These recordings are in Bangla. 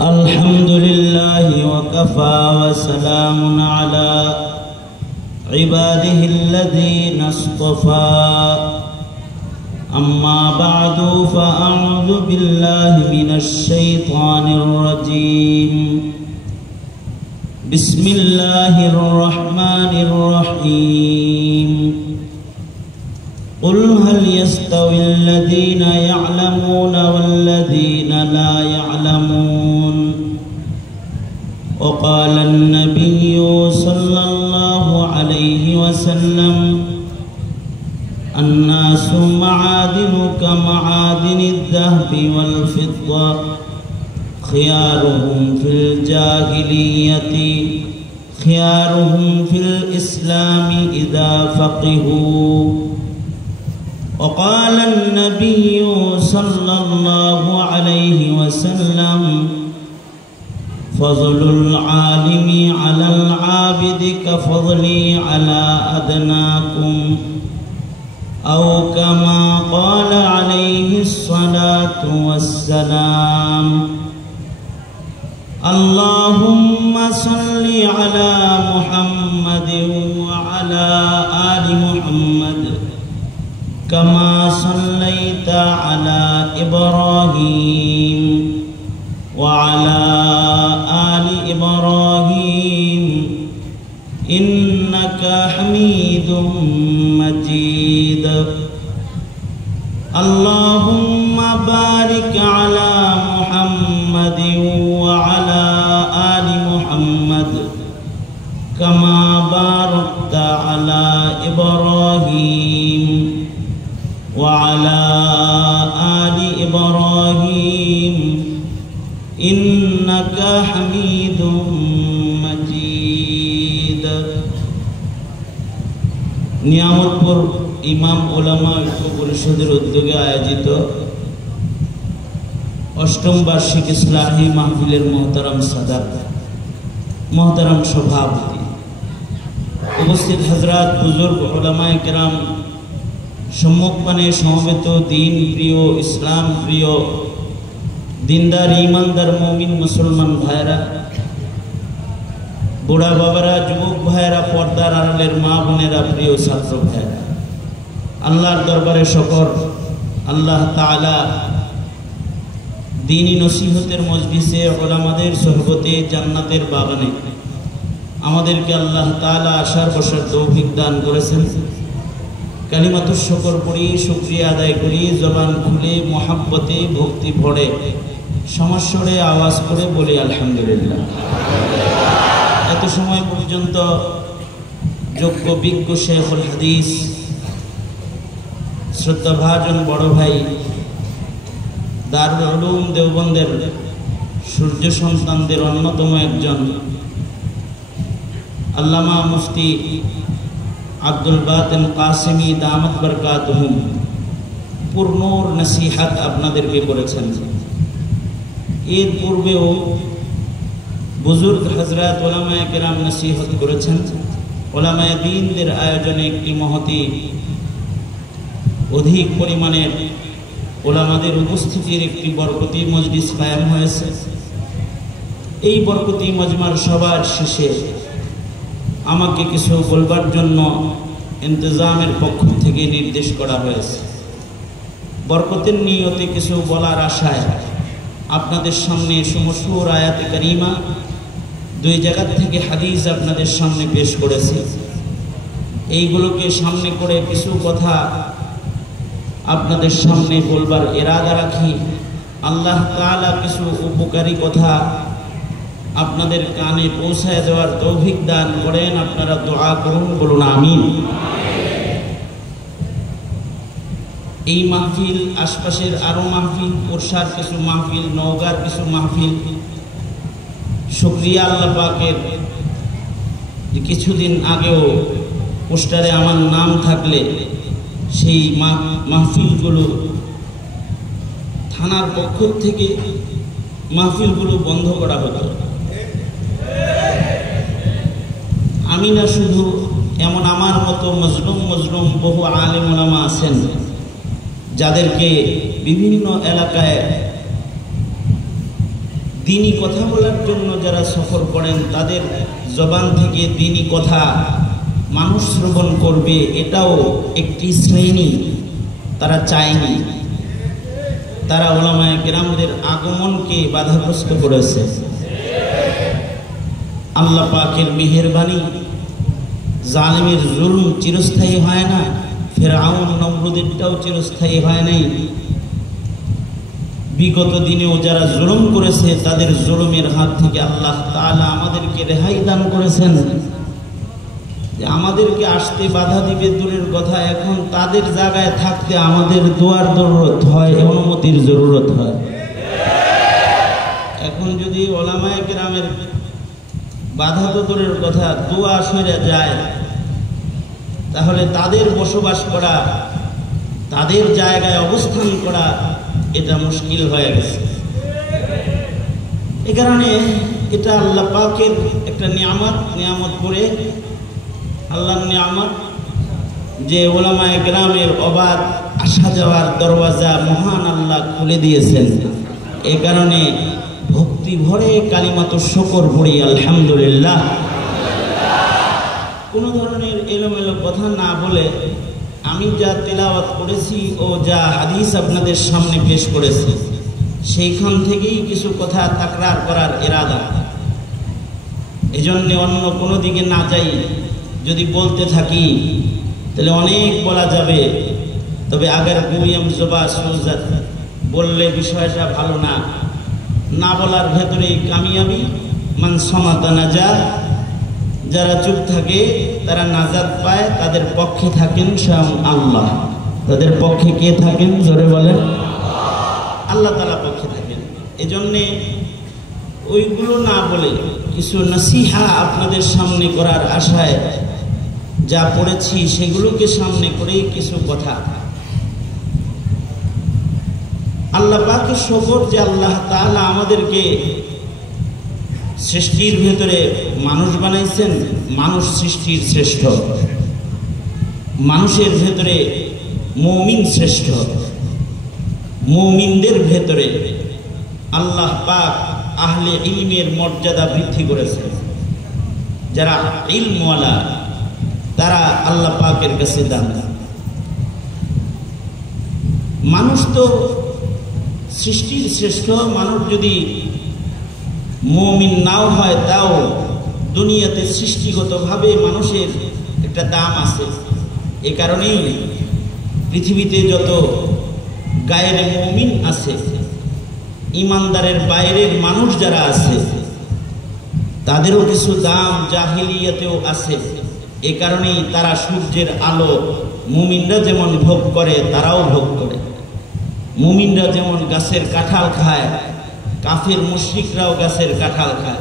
الحمد لله وكفى وسلام على عباده الذين اصطفى أما بعد فأعوذ بالله من الشيطان الرجيم بسم الله الرحمن الرحيم قل هل يستوي الذين يعلمون والذين لا يعلمون وقال النبي صلى الله عليه وسلم الناس معادن كمعادن الذهب والفضة خيارهم في الجاهلية خيارهم في الإسلام إذا فقهوا وقال النبي صلى الله عليه وسلم فضل العالم على العابد كفضلي على أدناكم أو كما قال عليه الصلاة والسلام اللهم صل على محمد وعلى آل محمد كما صليت على إبراهيم وعلى آل إبراهيم إنك حميد مجيد اللهم بارك على محمد وعلى آل محمد كما باركت على إبراهيم وعلى آل إبراهيم إنك حميد مجيد নিয়ামতপুর ইমাম ওলামা ঐক্য পরিষদের উদ্যোগে আয়োজিত অষ্টম বার্ষিক ইসলামী মাহফিলের মোহতারাম সাদাত মোহতারাম সভাপতি উপস্থিত হযরত বুজুর্গ উলামায়ে কেরাম সম্মুখপানে সমবেত দিন প্রিয় ইসলাম প্রিয় দিনদার ইমানদার মুমিন মুসলমান ভাইরা বুড়া বাবারা যুবক ভাইরা পর্দার আড়ালের মা বোনেরা প্রিয় ছাত্র ভাইরা আল্লাহর দরবারে শুকর আল্লাহ তাআলা দ্বীনি নসিহতের মজলিসে উলামাদের সোহবতে জান্নাতের বাগানে আমাদেরকে আল্লাহ তাআলা আসার বসার তৌফিক দান করেছেন কালিমাতুশ শুকর পড়ি শুকরিয়া আদায় করি জবান খুলে মোহাব্বতে ভক্তি ভরে সমস্বরে আওয়াজ করে বলি আলহামদুলিল্লাহ। এত সময় পর্যন্ত যোগ্য বিজ্ঞ শেখুল হাদিস শ্রদ্ধাভাজন বড় ভাই দারুল উলুম দেওবন্দের সূর্য সন্তানদের অন্যতম একজন আল্লামা মুফতি আব্দুল বাতিন কাসেমি দামাত বরকাতুহুম পূর্ণর নসিহত আপনাদেরকে করেছেন। এর পূর্বেও বুজুর্গ হযরত উলামায়ে কেরাম নসিহত করেছেন। উলামায়ে দ্বীনদের আয়োজনে একটি মহতি অধিক পরিমাণের উলামাদের উপস্থিতির একটি বরকতি মজলিস কায়েম হয়েছে। এই বরকতি মজমার সবার শেষে আমাকে কিছু বলবার জন্য ইন্তজামের পক্ষ থেকে নির্দেশ করা হয়েছে। বরকতের নিয়তে কিছু বলার আশায় আপনাদের সামনে সুমসুর আয়াতে কারিমা দুই জায়গা থেকে হাদিস আপনাদের সামনে পেশ করেছি। এইগুলোকে সামনে করে কিছু কথা আপনাদের সামনে বলবার ইরাদা রাখি। আল্লাহ তাআলা কিছু উপকারী কথা আপনাদের কানে পৌঁছায় দেওয়ার তৌফিক দান করেন। আপনারা দোয়া করুন, বলুন আমিন। এই মাহফিল, আশপাশের আরো মাহফিল, পোরশার কিছু মাহফিল, নওগাঁর কিছু মাহফিল, শুকরিয়া আল্লাহ পাকের যে কিছুদিন আগেও পোস্টারে আমার নাম থাকলে সেই মাহফিলগুলো থানার পক্ষ থেকে মাহফিলগুলো বন্ধ করা হতো। আমি না শুধু, এমন আমার মতো মজলুম বহু আলেম ওলামা আছেন যাদেরকে বিভিন্ন এলাকায় দ্বীনি কথা বলার জন্য যারা সফর করেন, তাদের জবান থেকে দ্বীনি কথা মানুষ শ্রবণ করবে, এটাও একটি শ্রেণী তারা চায়নি। তারা উলামায়ে কেরামদের আগমনকে বাধাগ্রস্ত করেছে। আল্লাহ পাকের মেহেরবানি, জালিমের জুলুম চিরস্থায়ী হয় না। ফেরাউন নমরুদেরটাও চিরস্থায়ী হয় নাই। বিগত দিনেও যারা জুলুম করেছে, তাদের জুলুমের হাত থেকে আল্লাহ তাআলা আমাদেরকে রেহাই দান করেছেন। যে আমাদেরকে আসতে বাধা দিবে দূরের কথা, এখন তাদের জায়গায় থাকতে আমাদের দোয়ার জরুরত হয়, অনুমতির জরুরত হয়। এখন যদি উলামায়ে কেরামের বাধা তো দূরের কথা, দোয়া সরে যায়, তাহলে তাদের বসবাস করা, তাদের জায়গায় অবস্থান করা এটা মুশকিল হয়ে গেছে। এই কারণে এটা আল্লাহ পাকের একটা নিয়ামত করে আল্লাহর নিয়ামত যে উলামায়ে কেরামের অবাধ আসা যাওয়ার দরওয়াজা মহান আল্লাহ খুলে দিয়েছেন। এই কারণে ভক্তি ভরে কালিমাতুশ শুকর পড়ি আলহামদুলিল্লাহ। কোনো ধরনের এলোমেলো কথা না বলে আমি যা তেলাওয়াত করেছি ও যা হাদিস আপনাদের সামনে পেশ করেছি, সেইখান থেকেই কিছু কথা তাকরার করার ইরাদা। এজন্য অন্য কোনো দিকে না যাই। যদি বলতে থাকি তাহলে অনেক বলা যাবে, তবে আগের গুইয়াম জবা সুজাত বললে বিষয়টা ভালো না। না বলার ভেতরেই কামিয়াবি। মান সমাতা নাজাত, যারা চুপ থাকে তারা নাজাত পায়, তাদের পক্ষে থাকেন স্বয়ং আল্লাহ। তাদের পক্ষে কে থাকেন? জোরে বলেন। আল্লাহ তাআলা পক্ষে থাকেন। এজন্যে ওইগুলো না বলে কিছু নসিহা আপনাদের সামনে করার আশায় যা পড়েছি সেগুলোকে সামনে করেই কিছু কথা। আল্লাহ পাকের শুকর যে আল্লাহ তাআলা আমাদেরকে সৃষ্টির ভেতরে মানুষ বানাইছেন। মানুষ সৃষ্টির শ্রেষ্ঠ, মানুষের ভেতরে মুমিন শ্রেষ্ঠ। মুমিনদের ভেতরে আল্লাহ পাক আহলে ইলমের মর্যাদা বৃদ্ধি করেছেন। যারা ইলমওয়ালা তারা আল্লাহ পাকের কাছে দান। মানুষ তো সৃষ্টির শ্রেষ্ঠ। মানুষ যদি মুমিন নাও হয়, তাও দুনিয়াতে সৃষ্টিগতভাবে মানুষের একটা দাম আছে। এ কারণেই পৃথিবীতে যত গায়ের মুমিন আছে, ইমানদারের বাইরের মানুষ যারা আছে, তাদেরও কিছু দাম জাহিলিয়াতেও আছে। এ কারণেই তারা সূর্যের আলো মুমিনরা যেমন ভোগ করে, তারাও ভোগ করে। মুমিনরা যেমন গাছের কাঁঠাল খায়, কাফের মুশরিকরাও গাছের কাঁঠাল খায়।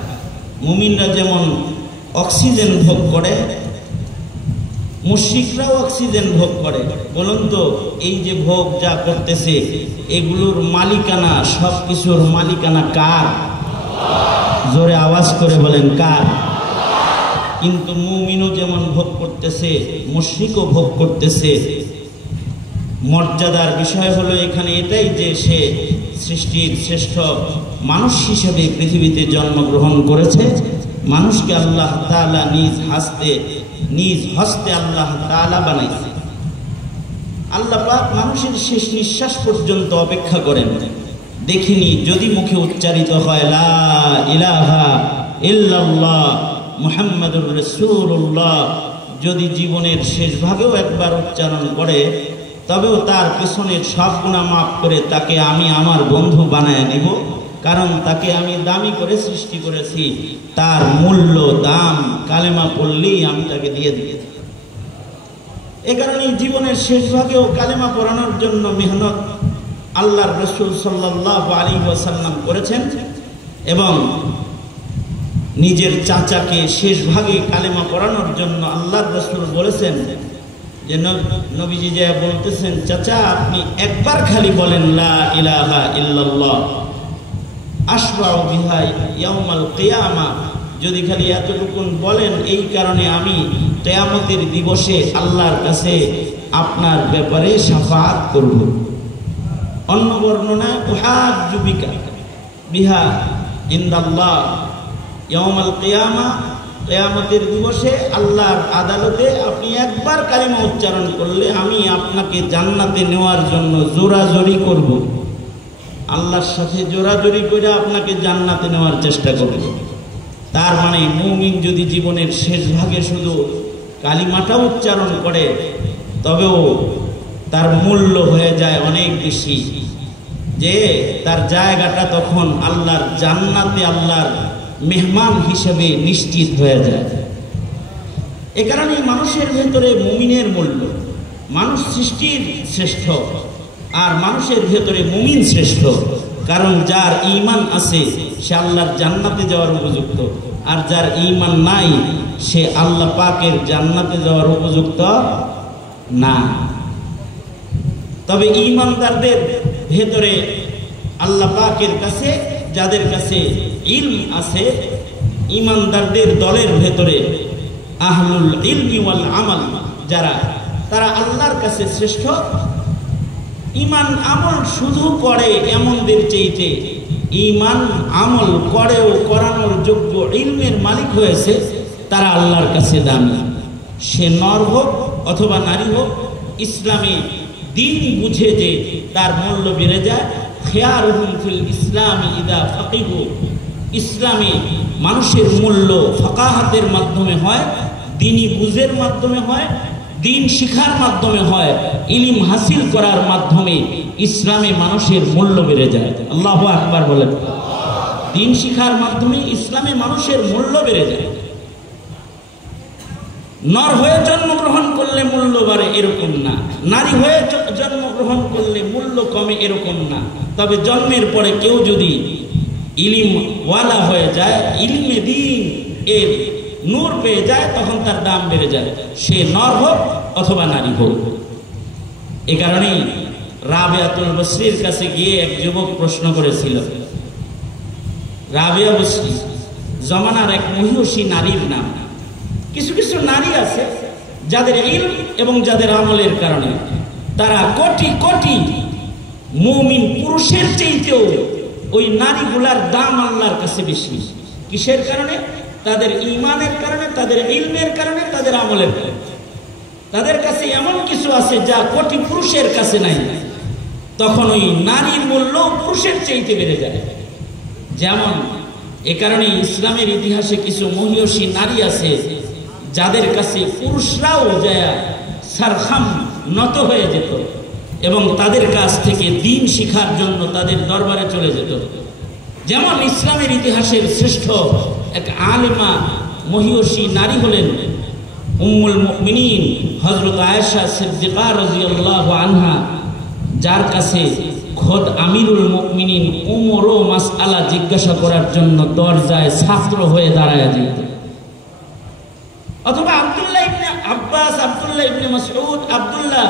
মুমিনরা যেমন অক্সিজেন ভোগ করে, মুশরিকরাও অক্সিজেন ভোগ করে। বলুন তো, এই যে ভোগ যা করতেছে, এগুলোর মালিকানা, সব কিছুর মালিকানা কার? জোরে আওয়াজ করে বলেন, কার? কিন্তু মুমিনও যেমন ভোগ করতেছে, মুশরিকও ভোগ করতেছে। মর্যাদার বিষয় হলো এখানে এটাই যে সে সৃষ্টির শ্রেষ্ঠ মানুষ হিসেবে পৃথিবীতে জন্মগ্রহণ করেছে। মানুষকে আল্লাহ তাআলা নিজ হস্তে আল্লাহ তাআলা বানাইছে। আল্লাহ পাক মানুষের শেষ নিঃশ্বাস পর্যন্ত অপেক্ষা করেন। দেখিনি যদি মুখে উচ্চারিত হয় লা ইলাহা ইল্লাল্লাহ মুহাম্মাদুর রাসূলুল্লাহ, যদি জীবনের শেষ ভাগেও একবার উচ্চারণ করে, তবেও তার পেছনের সব গুনাহ মাফ করে তাকে আমি আমার বন্ধু বানায় নিব। কারণ তাকে আমি দামি করে সৃষ্টি করেছি, তার মূল্য দাম কালেমা পড়লেই আমি তাকে দিয়ে দিয়েছি। এ কারণে জীবনের শেষ ভাগেও কালেমা পড়ানোর জন্য মেহনত আল্লাহর রাসূল সাল্লাল্লাহু আলাইহি ওয়াসাল্লাম করেছেন। এবং নিজের চাচাকে শেষ ভাগে কালেমা পড়ানোর জন্য আল্লাহর রাসূল বলেছেন যে নবীজি যা বলতেছেন, চাচা আপনি একবার খালি বলেন লা ইলাহা ইল্লাল্লাহ আশফাউ বিহা ইয়াউমাল কিয়ামা, যদি খালি এতটুকুন বলেন, এই কারণে আমি কিয়ামতের দিবসে আল্লাহর কাছে আপনার ব্যাপারে শাফাআত করব। অন্য বর্ণনায় উহাজ্জু বিহা ইনদাল্লাহ ইয়াউমাল কিয়ামা, কিয়ামতের দিবসে আল্লাহর আদালতে আপনি একবার কালিমা উচ্চারণ করলে আমি আপনাকে জান্নাতে নেওয়ার জন্য জোরাজোরি করব, আল্লাহর সাথে জোরাজোরি করে আপনাকে জান্নাতে নেওয়ার চেষ্টা করব। তার মানে মুমিন যদি জীবনের শেষ ভাগে শুধু কালিমাটা উচ্চারণ করে তবেও তার মূল্য হয়ে যায় অনেক বেশি, যে তার জায়গাটা তখন আল্লাহর জান্নাতে আল্লাহর মেহমান হিসেবে নিশ্চিত হয়ে যায়। এ কারণে মানুষের ভেতরে মুমিনের মূল্য, মানুষ সৃষ্টির শ্রেষ্ঠ আর মানুষের ভেতরে মুমিন শ্রেষ্ঠ। কারণ যার ঈমান আছে সে আল্লাহর জান্নাতে যাওয়ার উপযুক্ত, আর যার ঈমান নাই সে আল্লাহ পাকের জান্নাতে যাওয়ার উপযুক্ত না। তবে ঈমানদারদের ভেতরে আল্লাহ পাকের কাছে, যাদের কাছে ইলম আছে, ঈমানদারদের দলের ভেতরে আহলুল ইলমি ওয়াল আমাল যারা, তারা আল্লাহর কাছে শ্রেষ্ঠ। ঈমান আমল শুধু করে এমনদের চাইতে ঈমান আমল করেও করানোর যোগ্য ইলমের মালিক হয়েছে তারা আল্লাহর কাছে দামি। সে নর হোক অথবা নারী হোক, ইসলামে দিন বুঝে যে তার মূল্য বেড়ে যায়। খিয়ারুহুম ফিল ইসলামি ইদা ফাকিহু, ইসলামে মানুষের মূল্য ফাকাহাতের মাধ্যমে হয়, দিনী বুঝের মাধ্যমে হয়, দিন শিখার মাধ্যমে হয়, ইলম হাসিল করার মাধ্যমে ইসলামে মানুষের মূল্য বেড়ে যায়। আল্লাহু আকবার বলেন। দিন শিখার মাধ্যমে ইসলামে মানুষের মূল্য বেড়ে যায়। নর হয়ে জন্মগ্রহণ করলে মূল্য বাড়ে এরকম না, নারী হয়ে জন্মগ্রহণ করলে মূল্য কমে এরকম না। তবে জন্মের পরে কেউ যদি ইলম ওয়ালা হয়ে যায়, ইলমে দ্বীন এর নূর পেয়ে যায়, তখন তার দাম বেড়ে যায়, সে নর হোক অথবা নারী হোক। এ কারণেই রাবিয়াতুল বসরির কাছে গিয়ে এক যুবক প্রশ্ন করেছিল। রাবিয়া বসরি জমানার এক মহিষী নারীর নাম। কিছু কিছু নারী আছে যাদের ইলম এবং যাদের আমলের কারণে তারা কোটি কোটি মুমিন পুরুষের চাইতেও ওই নারীগুলার দাম আল্লাহর কাছে বেশি। কিসের কারণে? তাদের ঈমানের কারণে, তাদের ইলমের কারণে, তাদের আমলের কারণে। তাদের কাছে এমন কিছু আছে যা কোটি পুরুষের কাছে নাই। তখন ওই নারীর মূল্য পুরুষের চাইতে বেড়ে যায়। যেমন এ কারণে ইসলামের ইতিহাসে কিছু মহিষী নারী আছে যাদের কাছে পুরুষরাও যায় সারখাম নত হয়ে যেত এবং তাদের কাছ থেকে দিন শিখার জন্য তাদের দরবারে চলে যেত। যেমন ইসলামের ইতিহাসের শ্রেষ্ঠ এক আলেমা মহিষী নারী হলেন উম্মুল মুমিনিন হযরত আয়েশা সিদ্দিকা রাদিয়াল্লাহু আনহা, যার কাছে খোদ আমিরুল মুমিনিন উমরও মাসআলা জিজ্ঞাসা করার জন্য দরজায় ছাত্র হয়ে দাঁড়ায় যেত। অথবা আব্দুল্লাহ ইবনে আব্বাস, আব্দুল্লাহ ইবনে মাসউদ, আব্দুল্লাহ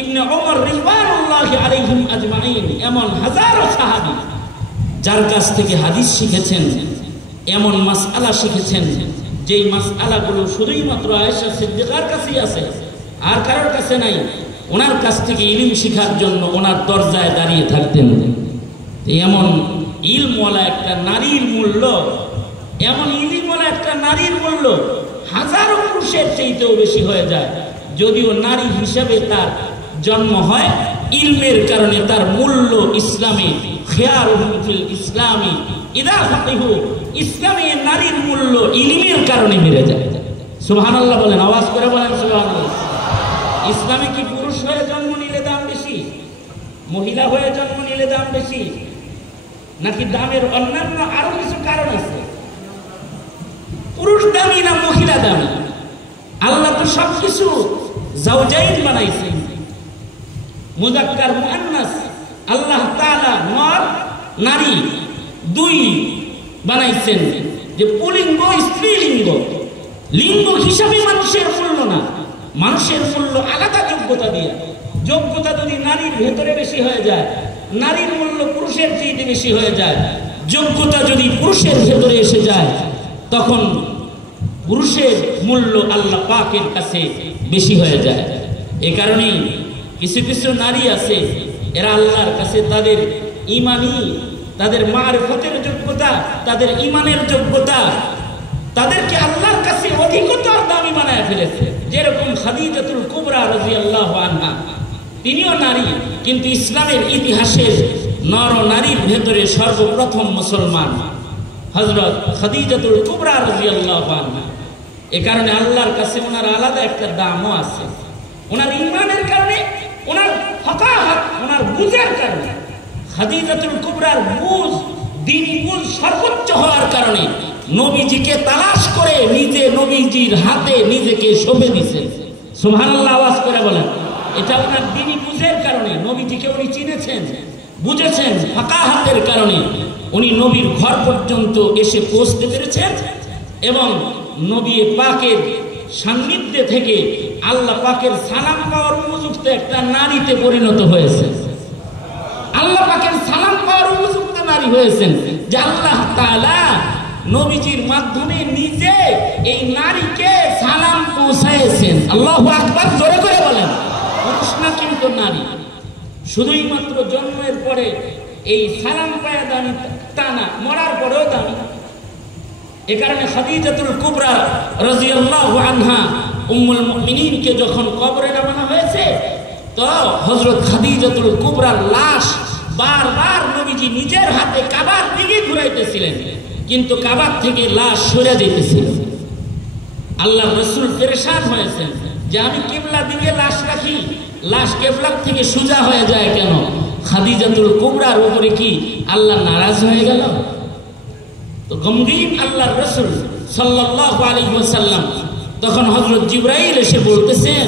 ইবনে ওমর রিদওয়ানুল্লাহি আলাইহিম আজমাইন, এমন হাজারো সাহাবী যার কাছ থেকে হাদিস শিখেছেন, এমন মাসআলা শিখেছেন যেই মাসআলাগুলো শুধুই মাত্র আয়েশা সিদ্দিকার কাছেই আছে, আর কারোর কাছে নাই। ওনার কাছ থেকে ইলম শিখার জন্য ওনার দরজায় দাঁড়িয়ে থাকতেন। এমন ইলমওয়ালা একটা নারীর মূল্য, এমন ইলমওয়ালা একটা নারীর মূল্য হাজারো পুরুষের চাইতেও বেশি হয়ে যায়। যদিও নারী হিসাবে তার জন্ম হয়, ইলমের কারণে তার মূল্য ইসলামে খিয়ারুহুম ফিল ইসলামি ইদা ফাকিহু, ইসলামে নারীর মূল্য ইলমের কারণে বেড়ে যায়। সুবহানাল্লাহ বলেন, আওয়াজ করে বলেন সুবহানাল্লাহ। ইসলামে কি পুরুষ হয়ে জন্ম নিলে দাম বেশি, মহিলা হয়ে জন্ম নিলে দাম বেশি, নাকি দামের অন্যান্য আরো কিছু কারণ আছে? পুরুষ দামি না মহিলা দামি? আল্লাহ তো সবকিছু জাওজাইন বানাইছেন, মুযাক্কার মুআন্নাস। আল্লাহ তাআলা নর নারী দুই বানাইছেন, যে পুলিঙ্গ স্ত্রীলিঙ্গ। লিঙ্গ হিসাবে মানুষের মূল্য না, মানুষের মূল্য আলাদা যোগ্যতা দিয়ে। যোগ্যতা যদি নারীর ভেতরে বেশি হয়ে যায়, নারীর মূল্য পুরুষের চেয়ে বেশি হয়ে যায়। যোগ্যতা যদি পুরুষের ভেতরে এসে যায়, তখন পুরুষের মূল্য আল্লাহ পাকের কাছে বেশি হয়ে যায়। এ কারণেই কিছু কিছু নারী আছে, এরা আল্লাহর কাছে তাদের ইমানি তাদের মারিফতের যোগ্যতা, তাদের ঈমানের যোগ্যতা তাদেরকে আল্লাহর কাছে অধিকতর দামি বানায় ফেলেছে। যেরকম খাদিজাতুল কুবরা রাদিয়াল্লাহু আনহা, তিনিও নারী, কিন্তু ইসলামের ইতিহাসের নর নারীর ভেতরে সর্বপ্রথম মুসলমান হযরত খাদিজাতুল কুবরা রাদিয়াল্লাহু আনহা। এ কারণে আল্লাহর কাছে ওনার আলাদা একটা দামও আছে। ওনার ঈমানের কারণে, ওনার ফাকাহাত, ওনার বুঝের কারণে, খাদিজাতুল কুবরার বুঝ, দ্বীনি বুঝ সর্বোচ্চ হওয়ার কারণে নবীজিকে তালাশ করে নিজে নবীজির হাতে নিজেকে সঁপে দিয়েছেন। সুবহানাল্লাহ আওয়াজ করে বলেন। এটা ওনার দ্বীনি বুঝের কারণে, নবীজিকে উনি চিনেছেন, বুঝেছেন। ফাকাহাতের কারণে উনি নবীর ঘর পর্যন্ত এসে পৌঁছতে পেরেছেন এবং নবী পাকের সান্নিধ্যে থেকে আল্লাহ পাকের সালাম পাওয়ার উপযুক্ত একটা নারীতে পরিণত হয়েছে। আল্লাহ পাকের সালাম পাওয়ার উপযুক্ত নারী হয়েছেন, যে আল্লাহ তাআলা নবীজির মাধ্যমে নিজে এই নারীকে সালাম পৌঁছাইছেন। আল্লাহু আকবার, জোরে করে বলেন। পুরুষ না কিন্তু নারী। শুধুই মাত্র জন্মের পরে এই সালাম পায়া দামি তা না, মরার পরেও দামি। এ কারণে খাদিজাতুল কুবরা রাদিয়াল্লাহু আনহা উম্মুল মুমিনিনকে যখন কবরে নামানো হয়েছে, তো হযরত খাদিজাতুল কুবরার লাশ বারবার নবীজি নিজের হাতে কাবার দিকে ঘুরাইতেছিলেন, কিন্তু কাবার থেকে লাশ সরে যেতেছিল। আল্লাহর রাসূল পেরেশান হয়েছেন যে আমি কিবলা দিকে লাশ রাখি, লাশ কিবলা থেকে সোজা হয়ে যায় কেন? খাদিজাতুল কুবরার উপরে কি আল্লাহ নারাজ হয়ে গেল? তো গম্ভীর আল্লাহর রাসূল সাল্লাল্লাহু আলাইহি ওয়াসাল্লাম তখন হযরত জিবরাইল এসে বলতেছেন,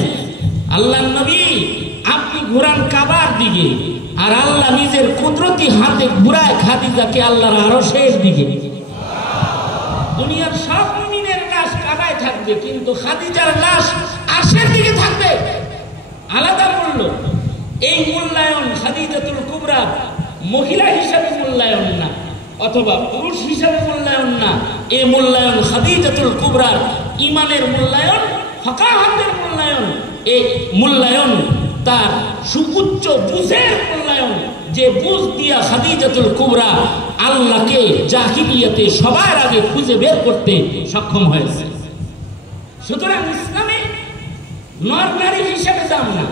আল্লাহর নবী আপনি ঘুরান কাবার দিকে, আর আল্লাহ নিজের কুদরতি হাতে ঘুরায় খাদিজাকে আল্লাহর আরশের দিকে। দুনিয়ার সব মুমিনের লাশ কাবায় থাকবে, কিন্তু খাদিজার লাশ আরশের দিকে থাকবে। আলাদা মূল্য। এই মূল্যায়ন খাদিজাতুল কুবরা মহিলা হিসাবে মূল্যায়ন না, অথবা পুরুষ হিসাবে মূল্যায়ন না। এই মূল্যায়ন খাদিজাতুল কুবরার ঈমানের মূল্যায়ন, ফাকাহাতের মূল্যায়ন। এই মূল্যায়ন তার সুউচ্চ বুঝের মূল্যায়ন, যে বুঝ দিয়া খাদিজাতুল কুবরা আল্লাহকে জাহিলিয়াতে সবার আগে খুঁজে বের করতে সক্ষম হয়েছে। সুতরাং ইসলামে নর নারী হিসেবে দাম না,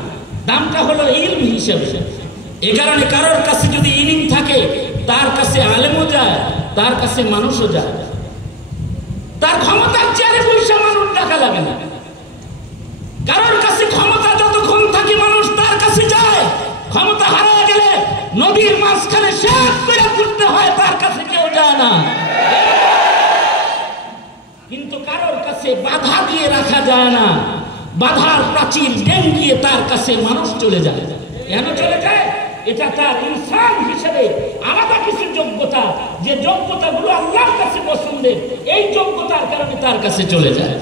দামটা হলো ইলম হিসেবে। এ কারণে কারোর কাছে যদি ইলম থাকে, তার কাছে আলেমও যায়, তার কাছে মানুষও যায়। তার ক্ষমতার চেয়ারে বসে মানুষ টাকা লাগে না। কারোর কাছে ক্ষমতা যতক্ষণ থাকে মানুষ তার কাছে যায়, ক্ষমতা হারিয়ে গেলে নদীর মাঝখানে শেষ করে ঘুরতে হয়, তার কাছে কেউ যায় না। কিন্তু কারোর কাছে বাধা দিয়ে রাখা যায় না, বাধার প্রাচীর ডেঙ্গিয়ে তার কাছে মানুষ চলে যায়। কেন চলে যায়? এটা তার ইনসান হিসেবে আলাদা কিছু যোগ্যতা, যে যোগ্যতাগুলো আল্লাহর কাছে পছন্দের, এই যোগ্যতার কারণে তার কাছে চলে যায়।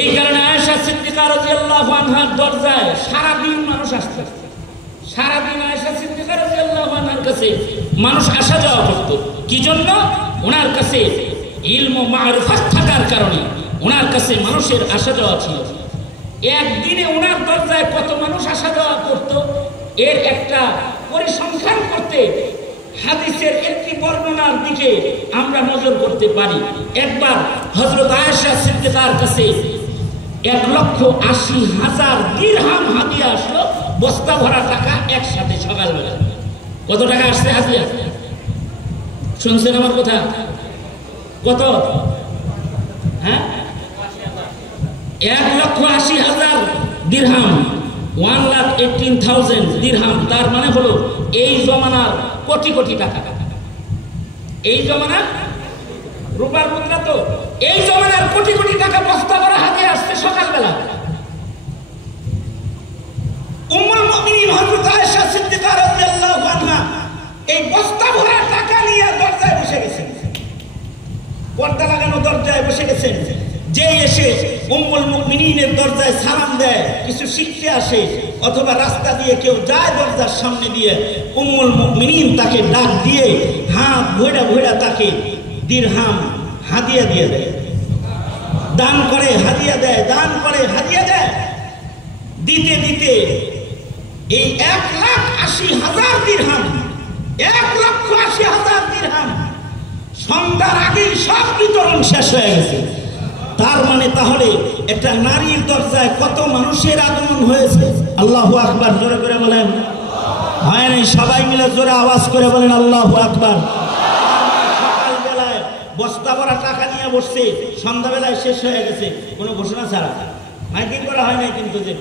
এই কারণে আয়েশা সিদ্দিকা রাদিয়াল্লাহু আনহার দরজায় সারাদিন মানুষ আসতো। সারাদিন আয়েশা সিদ্দিকা রাদিয়াল্লাহু আনহার কাছে মানুষ আসা যাওয়া করত। কি জন্য? ওনার কাছে ইলম ও মারিফাত থাকার কারণে ওনার কাছে মানুষের আসা যাওয়া ছিল। একদিনে ওনার দরজায় কত মানুষ আসা যাওয়া করত, এর একটা পরিসংখ্যান করতে হাদিসের একটি বর্ণনার দিকে আমরা নজর করতে পারি। একবার হযরত আয়েশা সিদ্দিকার কাছে 1,80,000 দিরহাম হাদিয়া আসলো, বস্তা ভরা টাকা একসাথে সকালবেলা। কত টাকা আসছে হাদিয়া? শুনছেন আমার কথা? কত? হ্যাঁ, 1,80,000 দিরহাম, 1,18,000 দিরহাম। তার মানে হলো এই জমানার কোটি কোটি টাকা। এই জমানা রূপার মুদ্রা, তো এই জমানার কোটি কোটি টাকা বস্তা ভরা হাতে আসছে সকালবেলা। উম্মুল মুমিনিন হযরত আয়েশা সিদ্দিকা রাদিয়াল্লাহু আনহা এই বস্তা ভরা টাকা নিয়ে দরজায় বসে গেছেন, পর্দা লাগানো দরজায় বসে গেছেন। যে এসে উম্মুল মুমিনিনের দরজায় সালাম দেয়, কিছু শিখতে আসে, অথবা রাস্তা দিয়ে কেউ যায় দরজার সামনে দিয়ে, উম্মুল মুমিনিন তাকে ডাক দিয়ে হাত ভৈরা ভৈরা তাকে দিরহাম হাদিয়া দিয়ে দেয়, দান করে হাদিয়া দেয়, দান করে হাদিয়া দেয়। দিতে দিতে এই 1,80,000 দিরহাম 1,80,000 দিরহাম সন্ধ্যার আগেই সব বিতরণ শেষ হয়ে গেছে। তার মানে তাহলে একটা নারীর দরজায় কত মানুষের আগমন হয়েছে। আল্লাহু আকবার, জোরে করে বলেন। হয় নাই? সবাই মিলে জোরে আওয়াজ করে বলেন আল্লাহু আকবার। সকালবেলায় বস্তা ভরা টাকা নিয়ে বসছে, সন্ধ্যাবেলায় শেষ হয়ে গেছে কোনো ঘোষণা ছাড়া। মাইকিং করা হয় নাই কিন্তু, যে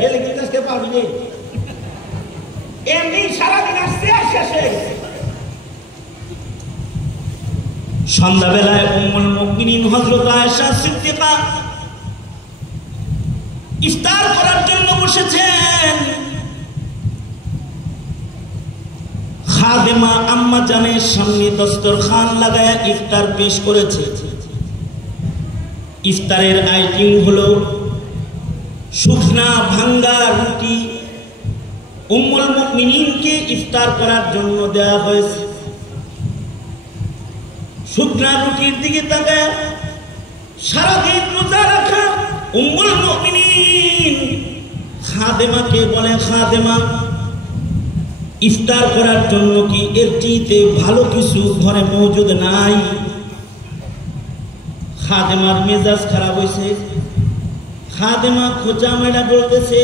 গেলে কিন্তু আজকে পাবি রে, এমনি সারাদিন আসছে আর শেষ হয়ে গেছে। সন্ধ্যাবেলায় উম্মুল মুমিনিন হযরত আয়েশা সিদ্দিকা ইফতার করার জন্য বসেছেন। খাদেমা আম্মা জানের সামনে দস্তরখান লাগায়া ইফতার পেশ করেছে। ইফতারের আইটেম হলো শুকনা ভাঙ্গা রুটি। উম্মুল মুমিনিনকে ইফতার করার জন্য দেওয়া হয়েছে। শুকনা রুটির দিকে তাকায় সারাদিন রোজা রাখা উম্মুল মুমিনিন খাদেমাকে বলে, খাদেমা ইফতার করার জন্য কি এর চেয়ে ভালো কিছু ঘরে মজুদ নাই? খাদেমার মেজাজ খারাপ হয়েছে। খাদেমা খোঁচা মেলা বলতেছে,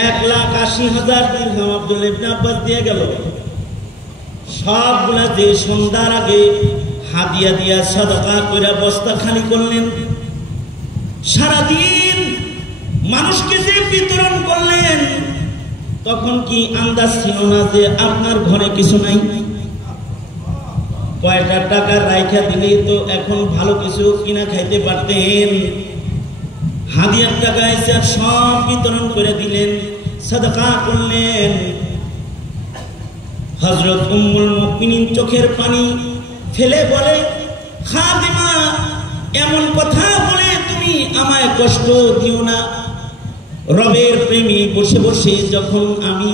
1,80,000 দিরহাম আব্দুল্লাহ ইবনে আব্বাস দিয়ে গেল। সবগুলা যে সন্ধ্যার আগে হাদিয়া দিয়া সাদাকা করে বস্তা খালি করলেন, সারাদিন মানুষকে যে বিতরণ করলেন, তখন কি আন্দাজ ছিল না যে আপনার ঘরে কিছু নাই? কয়টা টাকা রাইখা দিলে তো এখন ভালো কিছু কিনা খাইতে পারতেন। হাদিয়ার টাকা এসে সব বিতরণ করে দিলেন, সাদাকা করলেন। হযরত উম্মুল মুমিনিন চোখের পানি ফেলে বলে, খাদেমা এমন কথা বলে তুমি আমায় কষ্ট দিও না। রবের প্রেমে বসে বসে যখন আমি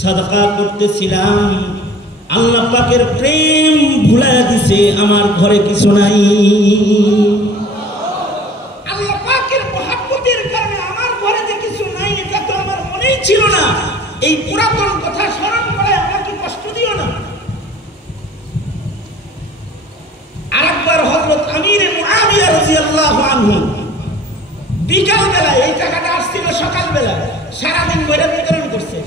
সাদাকা করতেছিলাম, আল্লাহ পাকের প্রেম ভুলাইয়া দিছে, আমার ঘরে কিছু নাই। আল্লাহ পাকের মহব্বতের কারণে আমার ঘরে যে কিছু নাই এটা তো আমার মনেই ছিল না। এই পুরাতন কথা স্মরণ করে আমাকে কষ্ট দিও না। আরেকবার হযরত আমির মুআবিয়া রাদিয়াল্লাহু আনহু বিকাল বেলায়, এই টাকাটা আসছিল সকাল বেলা, সারাদিন ধরে বিতরণ করছে।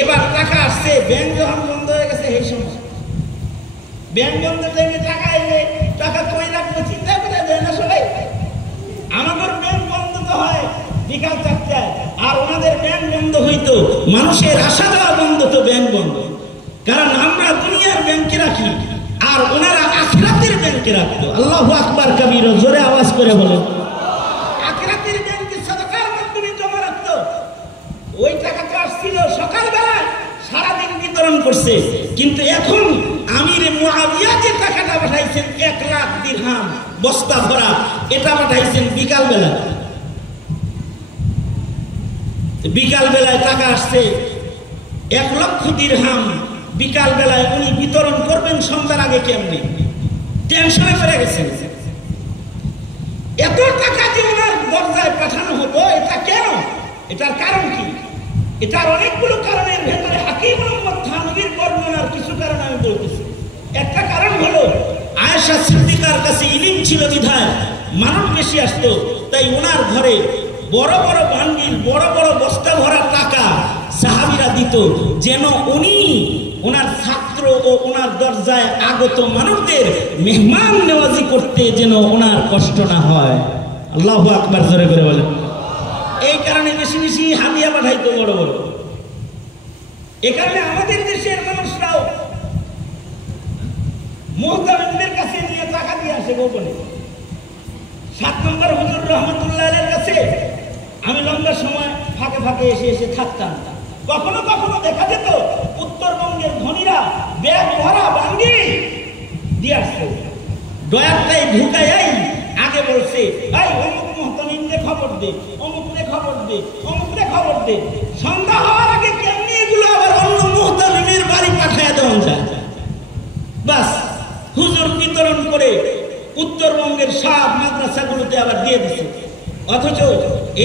এবার টাকা আসছে, ব্যাংক যখন বন্ধ হয়ে গেছে, এই সময় ব্যাংক বন্ধ টাইমে টাকা এলে টাকা কই রাখবো চিন্তা করে দেয় না সবাই। আমাদের ব্যাংক বন্ধ তো হয় বিকাল 4টায়, আর ওনাদের ব্যাংক বন্ধ হইতো, মানুষের আসা যাওয়া বন্ধ, তো ব্যাংক বন্ধ। কারণ আমরা দুনিয়ার ব্যাংকে রাখি আর ওনারা আখিরাতের ব্যাংকে রাখতো। আল্লাহু আকবার কবীর, জোরে আওয়াজ করে বলেন। আখিরাতের ব্যাংকে সাদাকার মাধ্যমে জমা রাখতো। ওই টাকাটা আসছিল সকালবেলা, সারাদিন বিতরণ করছে। কিন্তু এখন আমির মুআবিয়া যে টাকাটা পাঠাইছেন 1,00,000 দিরহাম বস্তা ভরা, এটা পাঠাইছেন বিকালবেলা। বিকালবেলায় টাকা আসছে 1,00,000 দিরহাম। বিকালবেলায় উনি বিতরণ করবেন সন্ধ্যার আগে কেমনি? টেনশনে পড়ে গেছেন। এত টাকা যে ওনার দরজায় পাঠানো হতো, এটা কেন? এটার কারণ কি? এটার অনেকগুলো কারণের ভেতরে হাকিম মুহাম্মদ থানভীর বর্ণনার কিছু কারণ আমি বলতেছি। একটা কারণ হলো আয়েশা সিদ্দিকার কাছে ইলম ছিল বিধায় মানুষ বেশি আসতো, তাই ওনার ঘরে বড় বড় বান্ডিল, বড় বড় বস্তা ভরা টাকা সাহাবীরা দিত, যেন উনি ওনার ছাত্র ও ওনার দরজায় আগত মানুষদের মেহমান নেওয়াজি করতে যেন ওনার কষ্ট না হয়। আল্লাহু আকবার, জোরে করে বলেন। এই কারণে বেশি বেশি হাদিয়া পাঠাইতো বড় বড়। এই কারণে আমাদের দেশের মানুষরাও মুহতামিমদের কাছে নিয়ে টাকা দিয়ে আসে গোপনে। 7 নম্বর হুজুর রহমতুল্লাহ আলাইহির কাছে আমি লম্বা সময় ফাঁকে ফাঁকে এসে এসে থাকতাম। কখনো কখনো দেখা যেত উত্তরবঙ্গের ধনীরা ব্যাগ ভরা বান্ডি দিয়ে আসছে। দয়াটাই ঢুকাই আগে বলছে, ভাই অমুক মুহতামিমকে খবর দে, অমুককে খবর দে, অমুককে খবর দে। সন্ধ্যা হওয়ার আগে কেমনি এগুলো আবার অন্য মুহতামিমের বাড়ি পাঠাইয়া দেওয়া যায়। বাস হুজুর বিতরণ করে উত্তরবঙ্গের সব মাদ্রাসাগুলোতে আবার দিয়ে দিছে। অথচ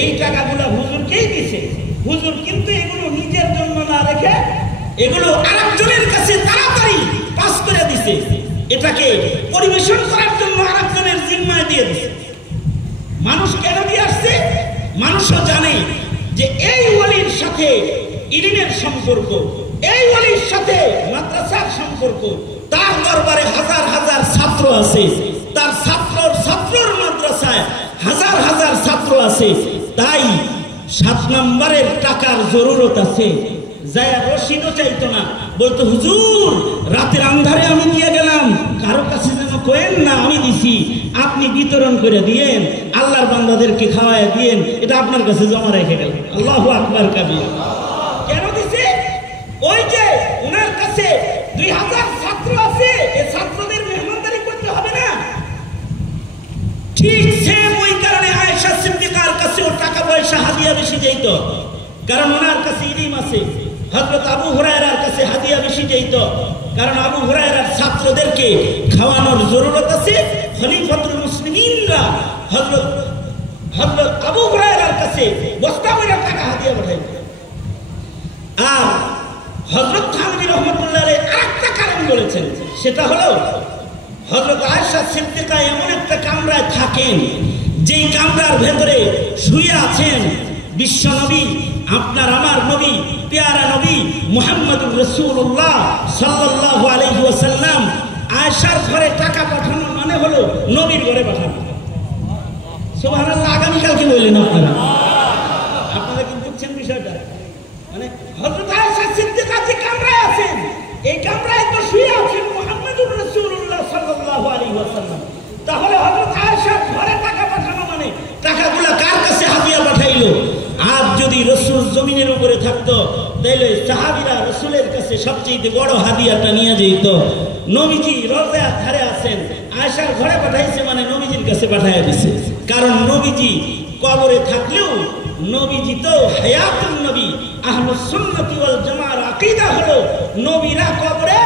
এই টাকাগুলো হুজুরকেই দিছে। হুজুর কিন্তু এগুলো নিজের জন্য না রেখে এগুলো আরেকজনের কাছে তাড়াতাড়ি পাস করে দিছে, এটাকে পরিবেশন করার জন্য আরেকজনের জিম্মায় দিয়ে দিছে। মানুষ কেন দিয়ে আসছে? মানুষও জানে যে এই ওয়ালির সাথে ইলমের সম্পর্ক, এই ওয়ালির সাথে মাদ্রাসার সম্পর্ক, তার দরবারে হাজার হাজার ছাত্র আছে, তার ছাত্রর মাদ্রাসায় হাজার হাজার ছাত্র আছে, তাই 7 নম্বরের টাকার জরুরত আছে। যায়া রশিদও চাইতো না, বলতো হুজুর রাতের আন্ধারে আমি দিয়ে গেলাম, কারো কাছে যেন কয়েন না আমি দিছি, আপনি বিতরণ করে দিয়েন, আল্লাহর বান্দাদেরকে খাওয়ায় দিয়েন, এটা আপনার কাছে জমা রেখে গেল। আল্লাহু আকবার কাবীর। কেন দিছে? ওই যে ওনার কাছে 2000 ছাত্র আছে, এই ছাত্রদের মেহমানদারি করতে হবে না? ঠিক সেম ওই কারণে আয়েশা সিদ্দিকার কাছেও টাকা পয়সা হাদিয়া বেশি যেত, কারণ ওনার কাছে ইলম আছে। হযরত আবু হুরায়রার কাছে হাদিয়া বেশি যেত, কারণ আবু হুরায়রার ছাত্রদেরকে খাওয়ানোর জরুরত আছে। খলিফাতুল মুসলিমিনরা হযরত আবু হুরায়রার কাছে বস্তা ভরে টাকা হাদিয়া পাঠাইত। আর হযরত থানভী রাহমাতুল্লাহ আলাইহি আরেকটা কারণ বলেছেন, সেটা হলো হযরত আয়েশা সিদ্দিকা এমন একটা কামরায় থাকেন, যেই কামরার ভেতরে শুয়ে আছেন বিশ্ব নবী, আপনার আমার নবী, পেয়ারা নবী মুহাম্মদুর রাসূলুল্লাহ সাল্লাল্লাহু আলাইহি ওয়াসাল্লাম। আয়েশার ঘরে টাকা পাঠানো মানে হলো নবীর ঘরে পাঠানো। সুবহানাল্লাহ। আগামীকাল কি বললেন আপনারা? আপনারা কি বুঝছেন বিষয়টা? মানে হযরত আয়েশা সিদ্দিকা যে কামরায় আছেন, এই কামরায় তো শুয়ে আছেন মুহাম্মদুর রাসূলুল্লাহ সাল্লাল্লাহু আলাইহি ওয়াসাল্লাম। তাহলে হযরত আয়েশার ঘরে টাকা পাঠানো মানে টাকাগুলো কার কাছে হাদিয়া পাঠাইলো? আর যদি রাসূল জমিনের উপরে থাকতো, তাহলে সাহাবীরা রাসূলের কাছে সবচেয়ে বড় হাদিয়াটা নিয়ে যেত। নবীজি রওজার ধারে আছেন, আয়েশার ঘরে পাঠাইছে মানে নবীজির কাছে পাঠাইয়া দিছে। কারণ নবীজি কবরে থাকলেও নবীজি তো হায়াতুন নবী। আহলুস সুন্নাত ওয়াল জামাআর আকীদা হলো নবীরা কবরে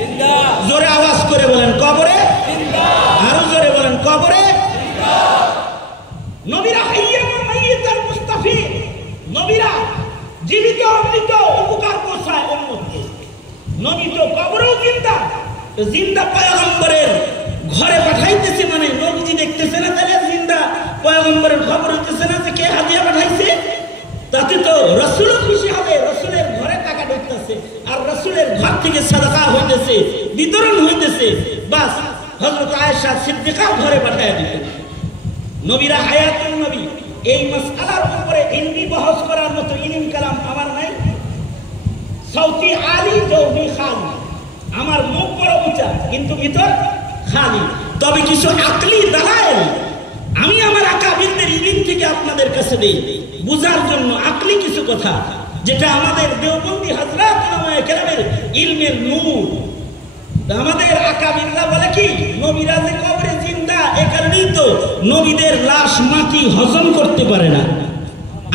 জিন্দা। জোরে আওয়াজ করে বলেন কবরে জিন্দা। আরো জোরে বলেন কবরে জিন্দা। নবীরা হাইয়ান মাইয়িতাল মুস্তাফিদ, নবীরা জীবিত অমৃত উপকার পৌঁছায় উম্মতকে। নবী তো কবরেও জিন্দা, জিন্দা পয়গম্বরের ঘরে পাঠাইতেছে মানে নবীজি দেখতেছে না, তাহলে জিন্দা পয়গম্বরের খবর হইতেছে না যে কে হাদিয়া পাঠাইছে? তাতে তো রাসূলও খুশি হবে, রাসূলের ঘরে টাকা ঢুকতেছে আর রাসূলের ঘর থেকে সাদাকা হইতেছে, বিতরণ হইতেছে। বাস হযরত আয়েশা সিদ্দিকার ঘরে পাঠায় দিতেন। নবীরা হায়াতুন নবী। এই মাসআলার উপরে ইলমি বহস করার মতো ইলম কালাম আমার নাই। সৌতি আলী জৌহি খালি, আমার মুখ বড় উঁচা কিন্তু ভিতর খালি। তবে কিছু আকলি দালাইল আমি আমার আকাবিরদের ইলম থেকে আপনাদের কাছে দেই বুঝার জন্য, আকলি কিছু কথা যেটা আমাদের দেওবন্দি হযরত উলামায়ে কেরামের ইলমের নূর। আমাদের আকাবিররা বলে কি নবীরা যে কবরে জিন্দা, এ কারণেই তো নবীদের লাশ মাটি হজম করতে পারে না।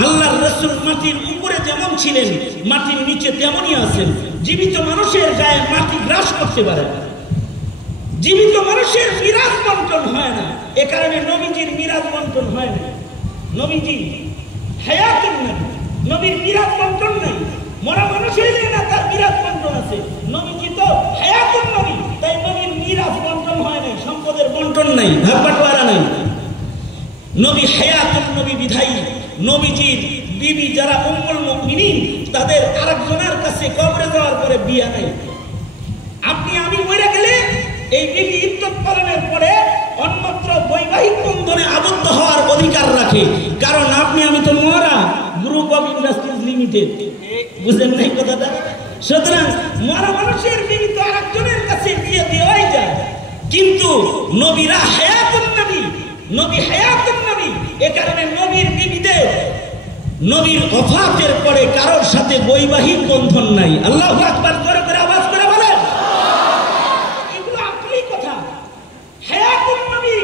আল্লাহর রাসূল মাটির উপরে যেমন ছিলেন, মাটির নিচে তেমনই আছেন। জীবিত মানুষের গায়ে মাটি গ্রাস করতে পারে না। জীবিত মানুষের মিরাজ বন্টন হয় না, এ কারণে নবীজির মিরাজ বন্টন হয় না। নবীজি হায়াতুন নবী, নবীর মিরাজ বন্টন নাই। মরা মানুষ হইলে না তার মিরাজ বন্টন আছে। নবীজি তো হায়াতুন নবী, তাই নবীর মিরাজ বন্টন হয় নাই, সম্পদের বন্টন নাই, ভাগ বাটোয়ারা নাই। নবী হায়াতুন নবী বিধায়ী নবীজির বিবি যারা উম্মুল মুমিনিন, তাদের আরেকজনের কাছে কবরে যাওয়ার পরে বিয়া নাই। আপনি আমি মরে গেলে এই বিবি ইদ্দত পালনের পরে অন্যত্র বৈবাহিক বন্ধনে আবদ্ধ হওয়ার অধিকার রাখে, কারণ আপনি আমি তো মরা। গ্রুপ অফ ইন্ডাস্ট্রিজ লিমিটেড, বুঝলেন না এই কথাটা? সুতরাং মরা মানুষের বিবি তো আরেকজনের কাছে বিয়ে দেওয়াই যায়। কিন্তু নবীরা হায়াতুন নবী, নবী হায়াতুন নবী, এ কারণে নবীর বিবিদের নবীর ওফাতের পরে কারোর সাথে বৈবাহিক বন্ধন নাই। আল্লাহু আকবার করে করে আওয়াজ করে বলেন। এগুলো আকলি কথা। হায়াতুন নবী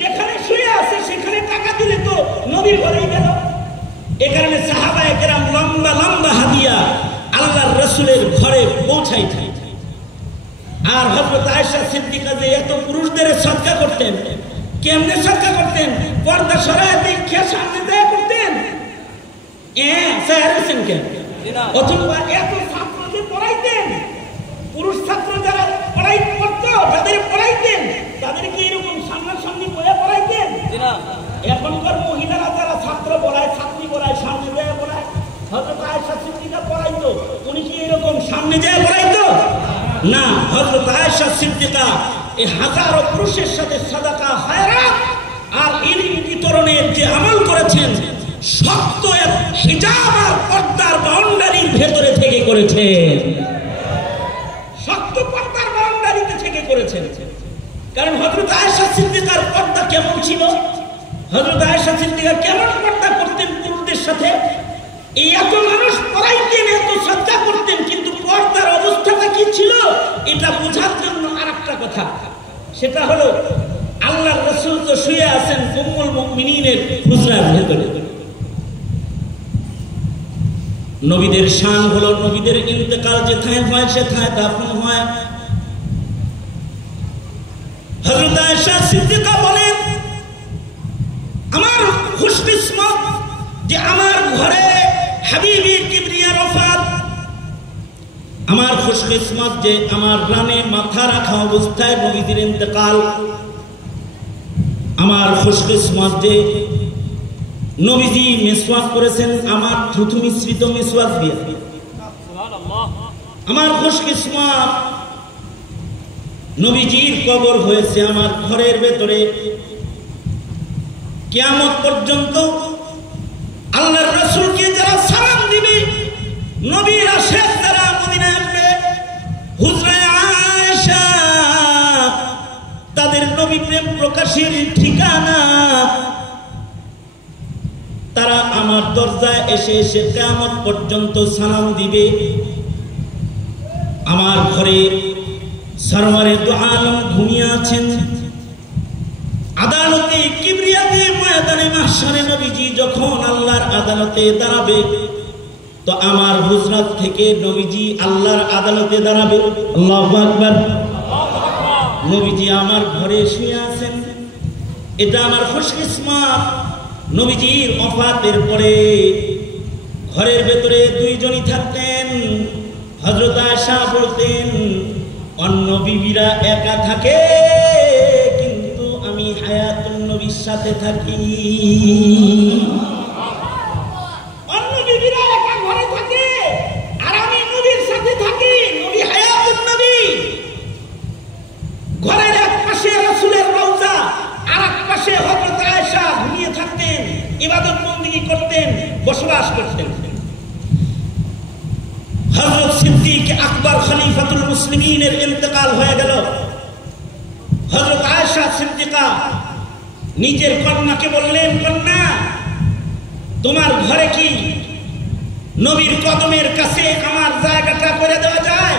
যেখানে শুয়ে আছে সেখানে টাকা দিলে তো নবীর ঘরেই গেল। এ কারণে সাহাবায়ে কেরাম লম্বা লম্বা হাদিয়া আল্লাহর রাসূলের ঘরে পৌঁছাইতেন। আর হযরত আয়েশা সিদ্দিকা যে এত পুরুষদের সদকা করতেন, কেমনে সদকা করতেন? পর্দা সরায় দেখে সামনে দেয়া করতেন। স্যার কেন অথবা এত ছাত্রকে পড়াইতেন, পুরুষ ছাত্র যারা পড়াই পড়তো যাদের পড়াইতেন তাদেরকে এরকম সামনাসামনি বইয়া পড়াইতেন? এখনকার মহিলারা যারা ছাত্র পড়ায়, ছাত্রী পড়ায়, সামনে যায় পড়ায়। হযরত আয়েশা সিদ্দিকা পড়াইতো, উনি কি এরকম সামনে যায় পড়াইতো? না, হযরত আয়েশা সিদ্দিকা এই হাজারো পুরুষের সাথে সাদাকা, খায়রাত আর ইলম বিতরণের যে আমল করেছেন, শক্ত হিজাব আর পর্দার বাউন্ডারির ভেতরে থেকে করেছেন, শক্ত পর্দার বাউন্ডারিতে থেকে করেছেন। কারণ হযরত আয়েশা সিদ্দিকার পর্দা কেমন ছিল? হযরত আয়েশা সিদ্দিকা কেমন পর্দা করতেন পুরুষদের সাথে? এই এত মানুষ পড়াইতেন, এত শ্রদ্ধা করতেন, কিন্তু পর্দার অবস্থাটা কি ছিল এটা বোঝার জন্য আরেকটা কথা, সেটা হলো আল্লাহর রাসূল তো শুয়ে আছেন উম্মুল মুমিনিনের হুজরার ভেতরে। নবীদের শান হলো নবীদের ইন্তেকাল যেথায় হয় সেথায় দাফন হয়। হযরত আয়েশা সিদ্দিকা বলেন, আমার খুশকিসমত যে আমার ঘরে হাবিবি কিবরিয়া রফাত, আমার খুশকিসমত যে আমার রানে মাথা রাখা অবস্থায় নবীদের ইন্তেকাল, আমার খুশকিসমত যে নবীজি মিসওয়াক করেছেন আমার থুথু মিশ্রিত মিসওয়াক দিয়ে, আমার খুশকিসমত নবীজির কবর হয়েছে আমার ঘরের ভেতরে। কিয়ামত পর্যন্ত আল্লাহর রাসূলকে যারা সালাম দিবে, নবীর আশিক যারা মদিনায় আসবে, হুজরায়ে আয়েশা তাদের নবী প্রেম প্রকাশের ঠিকানা, তারা আমার দরজায় এসে এসে কিয়ামত পর্যন্ত সালাম দিবে। আমার ঘরে সরওয়ারে দু আলম ঘুমিয়ে আছেন। আদালতে কিবরিয়াতে ময়দানে মাহশারে নবীজি যখন আল্লাহর আদালতে দাঁড়াবে, তো আমার হুজরাত থেকে নবীজি আল্লাহর আদালতে দাঁড়াবে। আল্লাহু আকবার। নবীজি আমার ঘরে শুয়ে আছেন, এটা আমার খুশকিসমত। নবীজির ওফাতের পরে ঘরের ভেতরে দুইজনই থাকতেন। হযরত আয়েশা বলতেন, অন্য বিবিরা একা থাকে কিন্তু আমি হায়াতুন নবীর সাথে থাকি। অন্য বিবিরা একা ঘরে থাকে আর আমি নবীর সাথে থাকি। নবী হায়াতুন নবী। ঘরের এক পাশে রাসূলের রওজা, আর এক পাশে হযরত আয়েশা ঘুমিয়ে থাকতেন, ইবাদত বন্দেগী করতেন, বসবাস করতেন। হযরত সিদ্দিক আকবর খলিফাতুল মুসলিমিনের ইন্তেকাল হয়ে গেল। হযরত আয়েশা সিদ্দিকা নিজের কন্যাকে বললেন, কন্যা তোমার ঘরে কি নবীর কদমের কাছে আমার জায়গাটা করে দেওয়া যায়?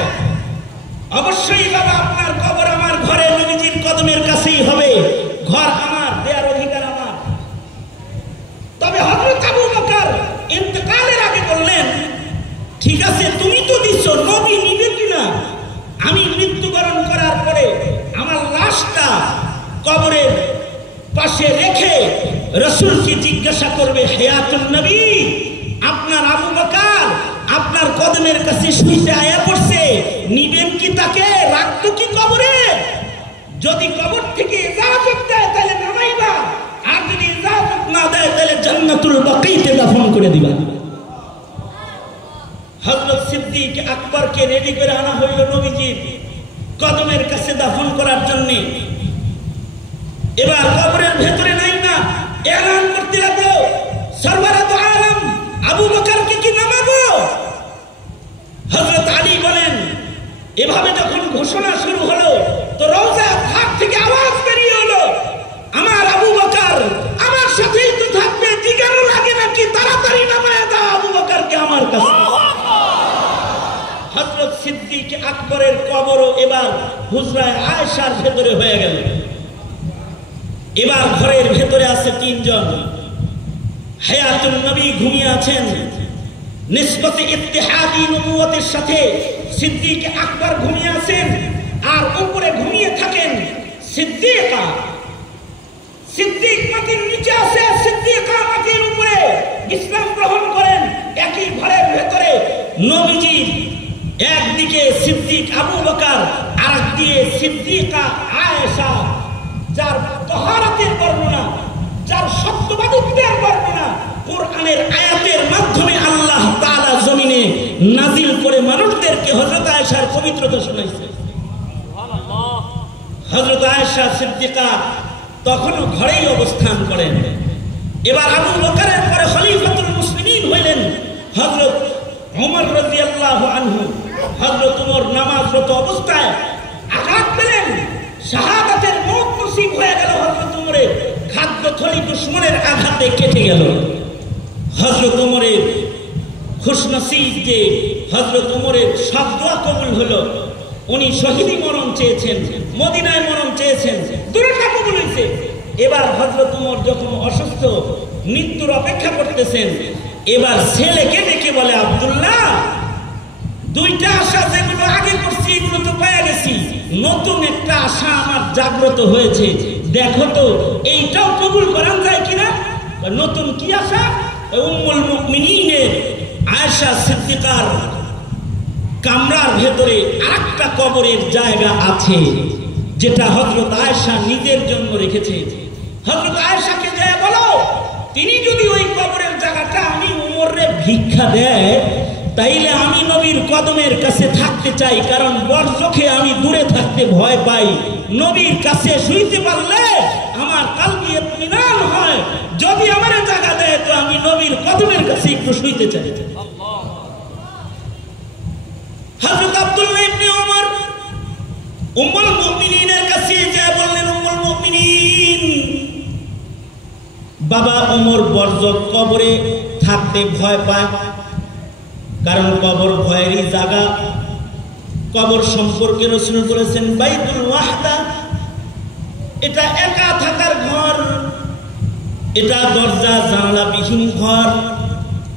অবশ্যই বাবা, আপনার কবর আমার ঘরে নবীজির কদমের কাছেই হবে, ঘর আমার, দেয়ার অধিকার আমার। তবে হযরত আবু বকর ইন্তেকালের আগে বললেন, ঠিক আছে তুমি তো দিচ্ছ, নবী নিবে কিনা? আমি মৃত্যুবরণ করার পরে আমার লাশটা কবরের পাশে রেখে রাসূলকে জিজ্ঞাসা করবে, হায়াতুন নবী আপনার আবু বকর আপনার কদমের কাছে শুইতে আয়া পড়ছে, নিবেন কি তাকে? রাখতো কি কবরে? যদি কবর থেকে ইজাজত দেয় তাহলে নামাইবা, আর যদি ইজাজত না দেয় তাহলে জান্নাতুল বাকিতে দাফন করে দিবা। হযরত সিদ্দিক আকবরকে রেডি করে আনা হইল নবীজির কদমের কাছে দাফন করার জন্য। এবার কবরের ভেতরে নাই না, এলান করতে লাগলো, সরওয়ারে দু আলম আবু বকরকে কি নামাবো? হযরত আলী বলেন, এভাবে যখন ঘোষণা শুরু হলো তো রওজা ঘাট থেকে আওয়াজ বেরিয়ে হলো, আমার আবু বকর আমার সাথেই তো থাকবে, জিজ্ঞাসা লাগে নাকি? তাড়াতাড়ি নামায় দাও আবু বকরকে আমার কাছে। হযরত সিদ্দিক আকবরের কবরও এবার হুজরায়ে আয়েশার ভেতরে হয়ে গেল। এবার ঘরের ভেতরে আছে তিনজন। হায়াতুন নবী ঘুমিয়ে আছেন, নিসবতে ইত্তেহাদি নবুয়তের সাথে সিদ্দিক আকবর ঘুমিয়ে আছেন, আর উপরে ঘুমিয়ে থাকেন সিদ্দিকা। সিদ্দিক মাটির নিচে আছে, সিদ্দিকা মাটির উপরে। ইসলাম গ্রহণ করেন। একই ঘরের ভেতরে নবীজির একদিকে সিদ্দিক আবু বকর, আরেকদিকে সিদ্দিকা আয়েশা, যার তাহারাতের বর্ণনা, যার সত্যবাদিত্বের বর্ণনা কোরআনের আয়াতের মাধ্যমে আল্লাহ তাআলা জমিনে নাজিল করে মানুষদেরকে হযরত আয়েশার পবিত্রতা শোনাইছে। সুবহানাল্লাহ। হযরত আয়েশা সিদ্দিকা তখনও ঘরেই অবস্থান করেন। এবার আবু বকরের পরে খলিফাতুল মুসলিমিন হইলেন হযরত ওমর রাদিয়াল্লাহু আনহু। হযরত ওমর নামাজরত অবস্থায় আঘাত পেলেন, শাহাদাতের মওত নসিব হয়ে গেল। হযরত ওমরের খাদ্যথলি দুশমনের আঘাতে কেটে গেল। হযরত ওমরের খুশনসিব যে হযরত ওমরের সব দোয়া কবুল হলো। উনি শহীদি মরণ চেয়েছেন, মদিনায় মরণ চেয়েছেন, দুটোটা কবুল হয়েছে। এবার হযরত ওমর যখন অসুস্থ, মৃত্যুর অপেক্ষা করতেছেন, এবার ছেলেকে ডেকে বলে, আব্দুল্লাহ, দুইটা আশা যেগুলো আগে করছি এগুলো তো পেয়ে গেছি, নতুন একটা আশা আমার জাগ্রত হয়েছে, দেখো তো এইটাও কবুল করান যায় কিনা। নতুন কি আশা? উম্মুল মুমিনিনের আয়েশা সিদ্দিকার কামরার ভেতরে আরেকটা কবরের জায়গা আছে, যেটা হযরত আয়েশা নিজের জন্য রেখেছে। হযরত আয়েশাকে যায় বলো, তিনি যদি ওই কবরের জায়গাটা আমি উমরে ভিক্ষা দেয়, তাইলে আমি নবীর কদমের কাছে থাকতে চাই, কারণ বরজখে আমি দূরে থাকতে ভয় পাই। নবীর কাছে শুইতে পারলে আমার কলবি ইতমিনান হয়। যদি আমার জায়গা দেয় তো আমি নবীর কদমের কাছে একটু শুইতে চাই। হযরত আব্দুল্লাহ ইবনে ওমর উম্মুল মুমিনিনের কাছে যা বললেন, উম্মুল মুমিনিন, বাবা ওমর বরজখ কবরে থাকতে ভয় পায়, কারণ কবর ভয়েরই জায়গা। কবর সম্পর্কে রাসূল বলেছেন, বাইতুল ওয়াহদা, এটা একা থাকার ঘর, এটা দরজা জানালা বিহীন ঘর,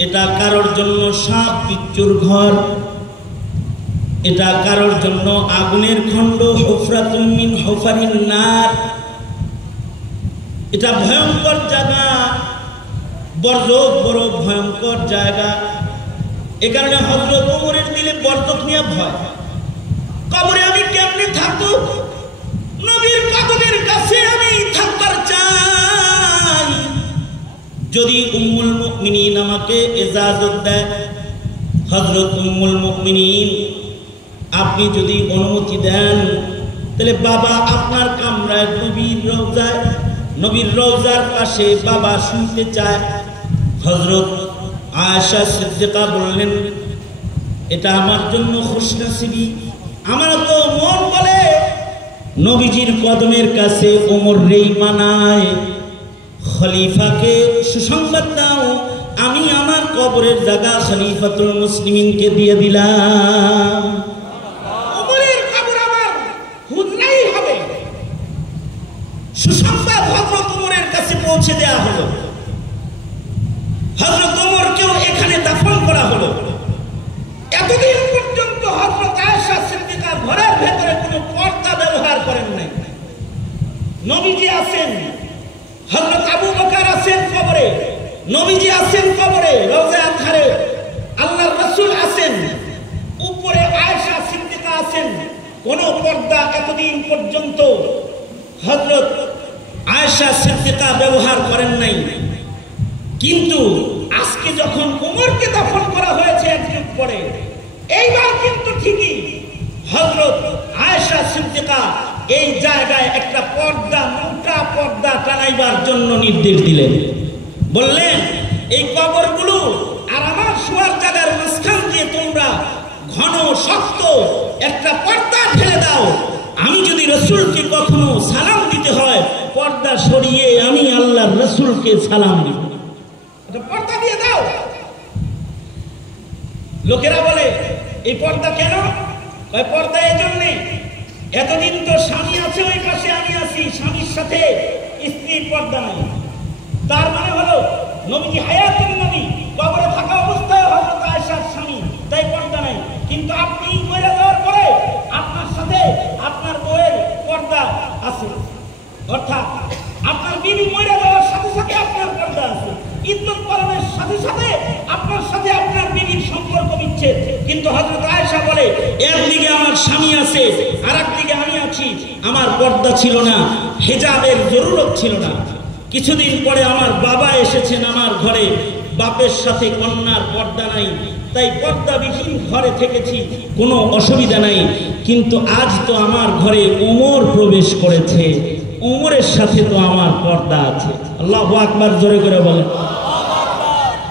এটা কারোর জন্য সাপ বিচ্ছুর ঘর, এটা কারোর জন্য আগুনের খণ্ড, হুফরাতুন মিন হুফারিন নার। এটা ভয়ঙ্কর জায়গা, বরজখ বড় ভয়ঙ্কর জায়গা। এ কারণে হযরত ওমরের দিলে বরজখ নিয়ে ভয়। কবরে আমি কেমনে থাকবো? নবীর কদমের কাছে আমি থাকবার চাই। যদি উম্মুল মুমিনিন আমাকে ইজাজত দেয়, হযরত উম্মুল মুমিনিন আপনি যদি অনুমতি দেন, তাহলে বাবা আপনার কামরায় নবীর রওজার পাশে বাবা শুনতে চায়। হযরত আয়েশা সিদ্দিকা বললেন, এটা আমার জন্য খুশনসিবি। আমার তো মন বলে নবীজির কদমের কাছে ওমর রেই মানায়। খলিফাকে সুসংবাদ দাও, আমি আমার কবরের জায়গা খলিফাতুল মুসলিমিনকে দিয়ে দিলাম। ওমরের কবর আমার হুজরাই হবে। সুসংবাদ হযরত ওমরের কাছে পৌঁছে দেওয়া হলো। হযরত ওমরকেও এখানে দাফন করা হলো। এতদিন পর্যন্ত হযরত আয়েশা সিদ্দিকা ঘরের ভেতরে কোনো পর্দা ব্যবহার করেন নাই। নবীজি আছেন, হযরত আবু বকর আছেন কবরে, নবীজি আছেন কবরে রওজার ধারে, আল্লাহর রাসূল আছেন, উপরে আয়েশা সিদ্দিকা আছেন। কোন পর্দা এতদিন পর্যন্ত হযরত আয়েশা সিদ্দিকা ব্যবহার করেন নাই। কিন্তু আজকে যখন ওমরকে দাফন করা হয়েছে এক যুগ পরে, এইবার কিন্তু ঠিকই হযরত আয়েশা সিদ্দিকা এই জায়গায় একটা পর্দা, মোটা পর্দা টানাইবার জন্য নির্দেশ দিলেন। বললেন, এই কবরগুলো আর আমার শোয়ার জায়গার মাঝখান দিয়ে তোমরা ঘন শক্ত একটা পর্দা ঢেলে দাও। আমি যদি রাসূলকে কখনো সালাম দিতে হয়, পর্দা সরিয়ে আমি আল্লাহর রাসূলকে সালাম দিব। এটা পর্দা দিয়ে দাও। লোকেরা বলে, এই পর্দা কেন? পর্দা এই জন্যে, এতদিন তো স্বামী আছে ওই পাশে, আমি আছি, স্বামীর সাথে স্ত্রীর পর্দা নাই। তার মানে হলো নবীজি হায়াতুন নবী, কবরে থাকা অবস্থায় হযরত আয়েশার স্বামী, তাই পর্দা নাই। কিন্তু আপনি মরে যাওয়ার পরে আপনার সাথে আপনার বউয়ের পর্দা আছে, অর্থাৎ আপনার বিবি মরে যাওয়ার সাথে সাথে আপনার পর্দা আছে। ইদ্যত পালনের সাথে সাথে আপনার সাথে আপনার বিবির সম্পর্ক বিচ্ছেদ। কিন্তু হযরত আয়েশা বলে, একদিকে আমার স্বামী আছে, আর একদিকে আমি আছি। আমার পর্দা ছিল না, হিজাবের জরুরত ছিল না। কিছুদিন পরে আমার বাবা এসেছেন আমার ঘরে, বাপের সাথে কন্যার পর্দা নাই, তাই পর্দাবিহীন ঘরে থেকেছি, কোনো অসুবিধা নাই। কিন্তু আজ তো আমার ঘরে ওমর প্রবেশ করেছে, ওমরের সাথে তো আমার পর্দা আছে। আল্লাহু আকবার, জোরে করে বলেন।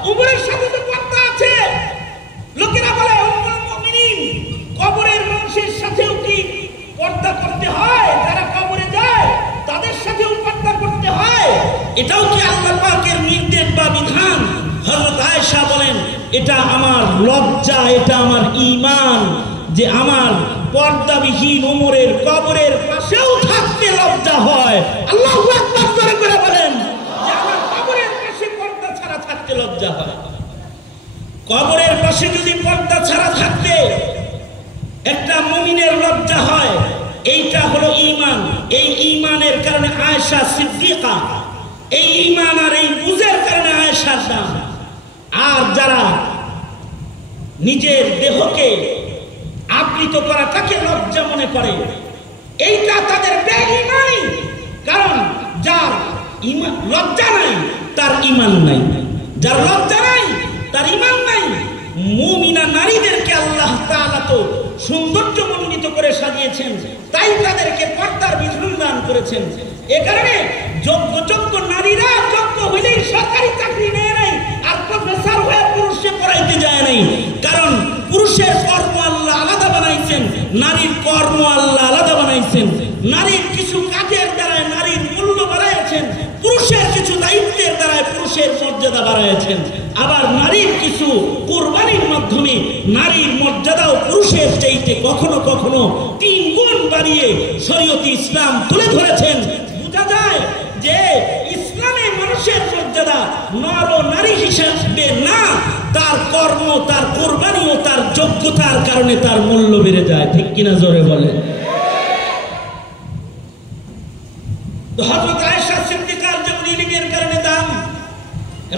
ওমরের সাথে তো পর্দা আছে। লোকেরা বলে উম্মুল মুমিনিন, কবরের মানুষের সাথেও কি পর্দা করতে হয়? যারা কবরে যায় তাদের সাথেও পর্দা করতে হয়। এটাও কি আল্লাহ পাকের নির্দেশ বা বিধান? হযরত আয়েশা বলেন, এটা আমার লজ্জা, এটা আমার ঈমান, যে আমার পর্দাবিহীন ওমরের কবরের পাশেও থাকতে লজ্জা হয়। আল্লাহু আকবার, জোরে করে বলেন, যে আমার কবরের পাশে পর্দা ছাড়া থাকতে লজ্জা হয়। কবরের পাশে যদি পর্দা ছাড়া থাকতে একটা মুমিনের লজ্জা হয়, এইটা হলো ঈমান। এই ঈমানের কারণে আয়েশা সিদ্দিকা, এই ঈমান আর এই বুঝের কারণে আয়েশার দাম। আর যারা নিজের দেহকে আবৃত করাটাকে লজ্জা মনে করে, এইটা তাদের বেঈমানি। কারণ যার লজ্জা নাই তার ঈমান নাই, যার লজ্জা নাই তার ঈমান নাই। মুমিনা নারীদেরকে আল্লাহ তাআলা তো সৌন্দর্যমণ্ডিত করে সাজিয়েছেন, তাই তাদেরকে পর্দার বিধান দান করেছেন। এ কারণে যোগ্য নারীরা যোগ্য হইলেই সরকারি চাকরি নেয় নাই, আর প্রফেসর হয়ে পুরুষে পড়াইতে যায় নাই। কারণ পুরুষের কর্ম আল্লাহ আলাদা বানাইছেন, নারীর কর্ম আল্লাহ আলাদা বানাইছেন। নারীর কিছু কাজের দ্বারা নারীর মূল্য বাড়াইছেন, পুরুষের কিছু দায়িত্বের দ্বারা পুরুষের মর্যাদা বাড়াইছেন। আবার নারীর কিছু কুরবানির মাধ্যমে নারীর মর্যাদাও পুরুষের চাইতে কখনো কখনো 3 গুণ বাড়িয়ে শরীয়তে ইসলাম তুলে ধরেছেন। বোঝা যায় যে ইসলামে মানুষের মর্যাদা নর ও নারী হিসেবে না, তার কর্ম, তার কুরবানি ও তার যোগ্যতার কারণে তার মূল্য বেড়ে যায়। ঠিক কিনা, জোরে বলে। হযরত আয়েশা সিদ্দিকার যেমন ইলমের কারণে দাম,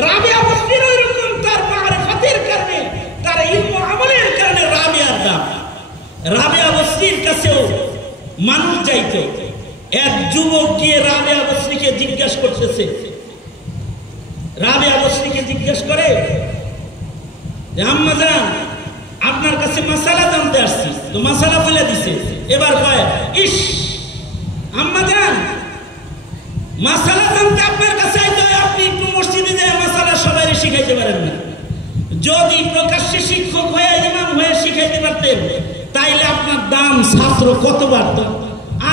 রাবিয়া বসরির ওইরকম তার মারিফাতের কারণে, তার ইলম ও আমলের কারণে রাবিয়ার দাম। রাবিয়া বসরির কাছেও মানুষ যাইতো। এক যুবক গিয়ে রাবিয়া বসরিকে জিজ্ঞেস করতেছে, রাবিয়া বসরিকে জিজ্ঞেস করে যে আম্মা জান, আপনার কাছে মাসালা জানতে আসছি। তো মাসালা বলে দিছে। এবার কয়, ইস আম্মা জান, মাসালা জানতে আপনার কাছে আইতে হয়, আপনি একটু মসজিদে যায় মাসালা সবাই শিখাইতে পারেন না। যদি প্রকাশ্যে শিক্ষক হয়ে ইমাম হয়ে শিখাইতে পারতেন, তাইলে আপনার দাম ছাত্র কত বাড়ত।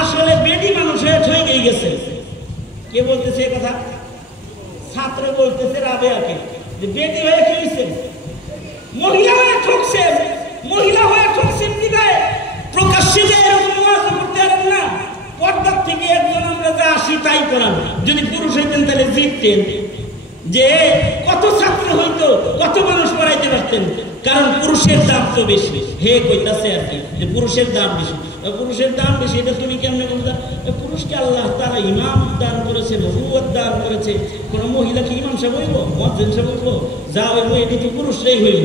আসলে বেটি মানুষ হয়ে ঠকে গেছে। কে বলতেছে এই কথা? ছাত্র বলতেছে রাবেয়াকে, যে বেটি হয়ে কি হইছে, মহিলা হয়ে ঠকছেন। মহিলা হয়ে ঠকছেন বিদায় প্রকাশ্যে যে এরকম ওয়াজ করতে পারেন না। পর্দার থেকে একজন আমরা যা আসি তাই করান। যদি পুরুষ হইতেন তাহলে জিততেন, যে কত ছাত্র হইতো, কত মানুষ পড়াইতে পারতেন। কারণ পুরুষের দাম তো বেশি। হে কইতাছে আর কি, যে পুরুষের দাম বেশি। পুরুষের দাম বেশি, এটা তুমি কেমনে বলতে? পুরুষকে আল্লাহ তাআলা ইমাম দান করেছে, নবুয়ত দান করেছে। কোন মহিলাকে ইমাম সাহেব হইব, মুয়াজ্জিন সাহেব হইব, যা হইব এটা তো পুরুষরাই হইব।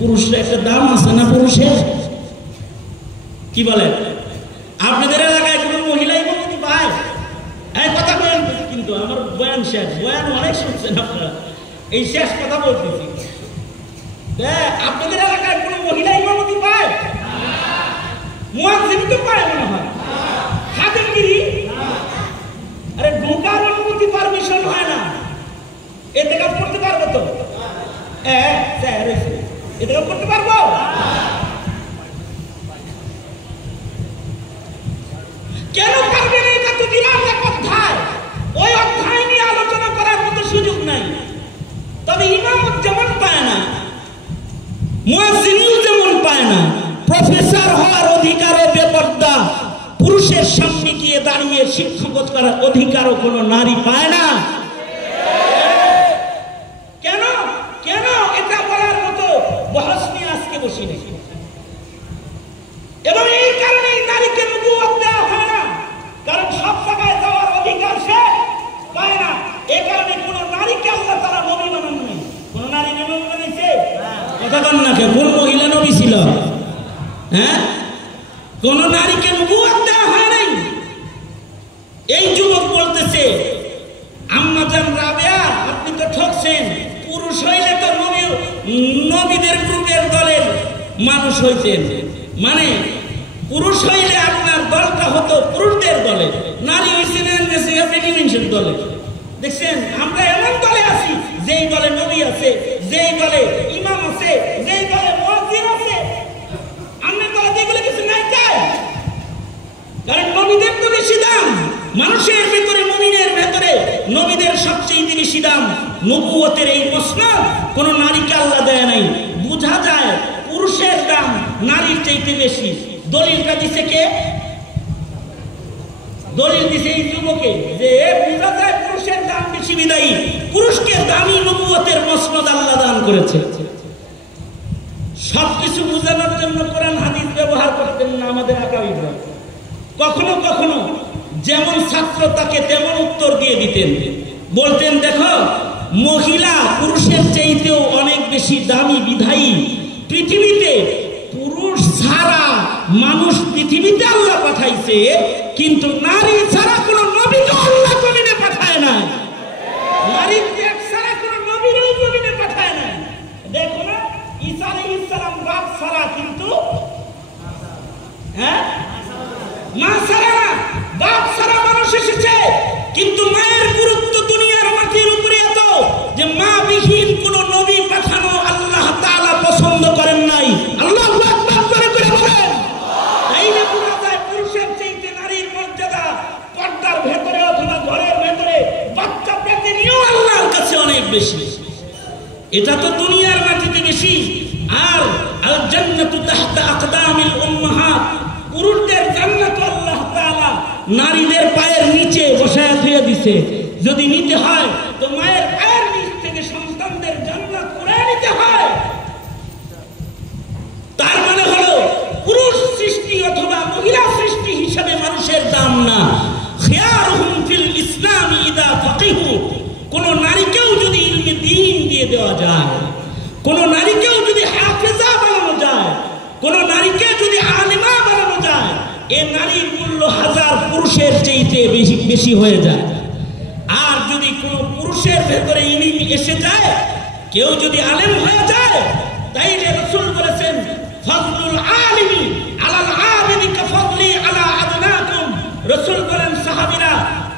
পুরুষরা একটা দাম আছে না পুরুষের? কি বলেন? আপনাদের এলাকায় কোন মহিলা ইমামতি পায়? এই কথা বলেন। কিন্তু আমার বয়ান শেষ, বয়ান অনেক শুনছেন আপনারা, এই শেষ কথা বলতেছি। আপনাদের এলাকায় কোন মহিলা ইমামতি পায়? মুয়াজ্জিন তো পায় মনে হয়, খাদেমগিরি। আরে ঢোকার অনুমতি পারমিশন হয় না, এতে কাজ করতে পারবো তো? এতে কাজ করতে পারবো? কেন পারবেন? এটা তো বিরাট এক অধ্যায়, ওই অধ্যায় নিয়ে আলোচনা করার মতো সুযোগ নাই। তবে ইমামত যেমন পায় না, মুয়াজ্জিনও যেমন পায় না, প্রফেসর হওয়ার অধিকারও বেপর্দা পুরুষের সামনে গিয়ে দাঁড়িয়ে শিক্ষকতা করার অধিকারও কোনো নারী পায় না। কেন? কেন এটা বলার মতো বহস নিয়ে আজকে বসি নেই। এবং এই কারণেই নারীকে নবুয়ত দেওয়া হয় না, কারণ সব জায়গায় যাওয়ার অধিকার সে পায় না। এই কারণে কোন নারী নারীকে আল্লাহ তাআলা নবী বানান নাই। কোন নারী নবী বানাইছে? কথা বল না, কোন মহিলা নবী ছিল? হ্যাঁ, কোন নারীকে নবুয়ত দেওয়া হয় নাই। এই যুবক বলতেছে, আম্মা জান রাবেয়া আপনি তো ঠকছেন, পুরুষ হইলে তো নবীদের গ্রুপের দলের মানুষ হইতেন, মানে পুরুষ হইলে আপনার দলটা হতো পুরুষদের দলে, নারী হইছেন ফেমিনিনের দলে। দেখছেন আমরা এমন দলে আছি যেই দলে নবী আছে, যেই দলে ইমাম আছে, যেই দলে মুয়াজ্জিন আছে। আমাদের দলে যেগুলো কিছু নাই চাই, কারণ নবীদের তো বেশি দাম। মানুষের ভেতরে, মুমিনের ভেতরে নবীদের সবচেয়ে বেশি দাম। নবুয়তের এই মসনদ কোন নারীকে আল্লাহ দেয় নাই। বোঝা যায় পুরুষের দাম নারীর চাইতে বেশি। দলিলটা দিছে কে? দলিল দিছে এই যুবকে, যে বোঝা যায় পুরুষের দাম বেশি বিদায়ী পুরুষকে দামি নবুয়তের মসনদ আল্লাহ দান করেছে। সবকিছু বোঝানোর জন্য কোরআন হাদিস ব্যবহার করতেন না আমাদের আকাবিররা। কখনো কখনো যেমন ছাত্র তাকে তেমন উত্তর দিয়ে দিতেন। বলতেন, দেখো মহিলা পুরুষের চাইতেও অনেক বেশি দামি বিধায়ী পৃথিবীতে পুরুষ ছাড়া মানুষ পৃথিবীতে আল্লাহ পাঠাইছে, কিন্তু নারী ছাড়া কোনো নবীকে আল্লাহ জমিনে পাঠায় না। নারী ছাড়া কোনো নবীরও জমিনে পাঠায় না। দেখো না, ঈসা আলাইহিস সালাম বাপ ছাড়া, কিন্তু হ্যাঁ মা ছাড়া না, বাপ ছাড়া মানুষ এসেছে। কিন্তু মায়ের গুরুত্ব দুনিয়ার মাটির উপরে এত যে মা বিহীন কোন নবী পাঠানো আল্লাহ তাআলা পছন্দ করেন নাই। আল্লাহু আকবার করে বলেন। তাইলে বোঝা যায় পুরুষের চাইতে নারীর মর্যাদা পর্দার ভেতরে অথবা ঘরের ভেতরে বাচ্চা পেটে নিয়েও আল্লাহর কাছে অনেক বেশি। এটা তো দুনিয়ার মাটিতে বেশি। আর আল জান্নাতু তাহতা আকদামিল উম্মাহাত, পুরুষদের জান্নাত আল্লাহ তাআলা নারীদের পায়ের নিচে বসায় দিয়ে দিয়েছে। যদি নিতে হয় তো মায়ের পায়ের নিচ থেকে সন্তানদের জান্নাত করে নিতে হয়। তার মানে হলো পুরুষ সৃষ্টি অথবা মহিলা সৃষ্টি হিসাবে মানুষের দাম না। খিয়ারুহুম ফিল ইসলাম ইদা ফাকিহু, কোন নারীকেও যদি ইলমে দ্বীন দিয়ে দেওয়া যায়, কোন নারীকেও যদি হাফেজা বানানো যায়, কোন নারীকে যদি আলিমা বানানো যায়, এ নারীর মূল্য হাজার পুরুষের চাইতে বেশি হয়ে যায়। আর যদি কোন পুরুষের ভেতরে ইলম এসে যায়, কেউ যদি আলেম হয়ে যায়, তাইলে রাসূল বলেছেন, ফাজলুল আলিমি আলাল আবিদি কাফাদলি আলা আদনাকুম। রাসূল বলেন, সাহাবীরা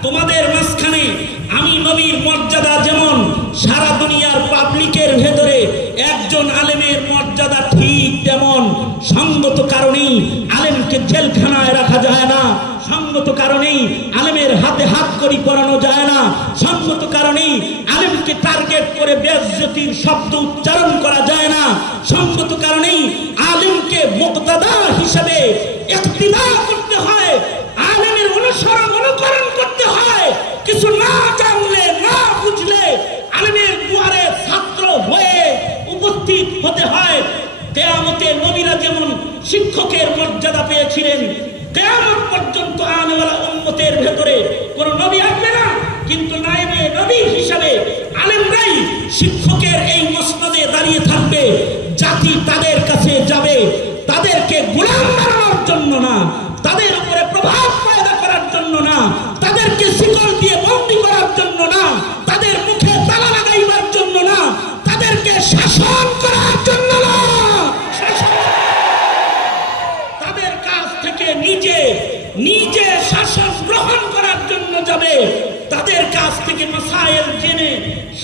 তোমাদের মাঝখানে আমি নবীর মর্যাদা যেমন সারা দুনিয়ার পাবলিকের ভেতরে একজন আলেমের মর্যাদা ঠিক তেমন। সঙ্গত কারণেই আলেমকে জেলখানায় রাখা যায় না, সঙ্গত কারণেই আলেমের হাতে হাত কড়ি পরানো যায় না, সঙ্গত কারণেই আলেমকে টার্গেট করে বেইজ্জতির শব্দ উচ্চারণ করা যায় না, সঙ্গত কারণেই আলেমকে মুক্তাদা হিসেবে ইক্তিদা করতে হয়, আলেমের অনুকরণ করতে হয়। কিছু না জানলে না বুঝলে আলেমের দুয়ারে ছাত্র হয়ে উপস্থিত হতে হয়। কিয়ামতে নবীরা যেমন শিক্ষকের মর্যাদা পেয়েছিলেন, কিয়ামত পর্যন্ত আনেওয়ালা উম্মতের ভেতরে কোন নবী আসবে না, কিন্তু নায়েবে নবী হিসাবে আলেমরাই শিক্ষকের এই মসনদে দাঁড়িয়ে থাকবে। জাতি তাদের কাছে যাবে তাদেরকে গোলাম বানানোর জন্য না, তাদের উপরে প্রভাব পয়দা করার জন্য না, তাদেরকে শিকল দিয়ে বন্দী করার জন্য না, তাদের মুখে তালা লাগাইবার জন্য না, তাদেরকে শাসন করার জন্য না, তাদের কাছ থেকে নিজে শাসন গ্রহণ করার জন্য যাবে। তাদের কাছ থেকে মাসাইল জেনে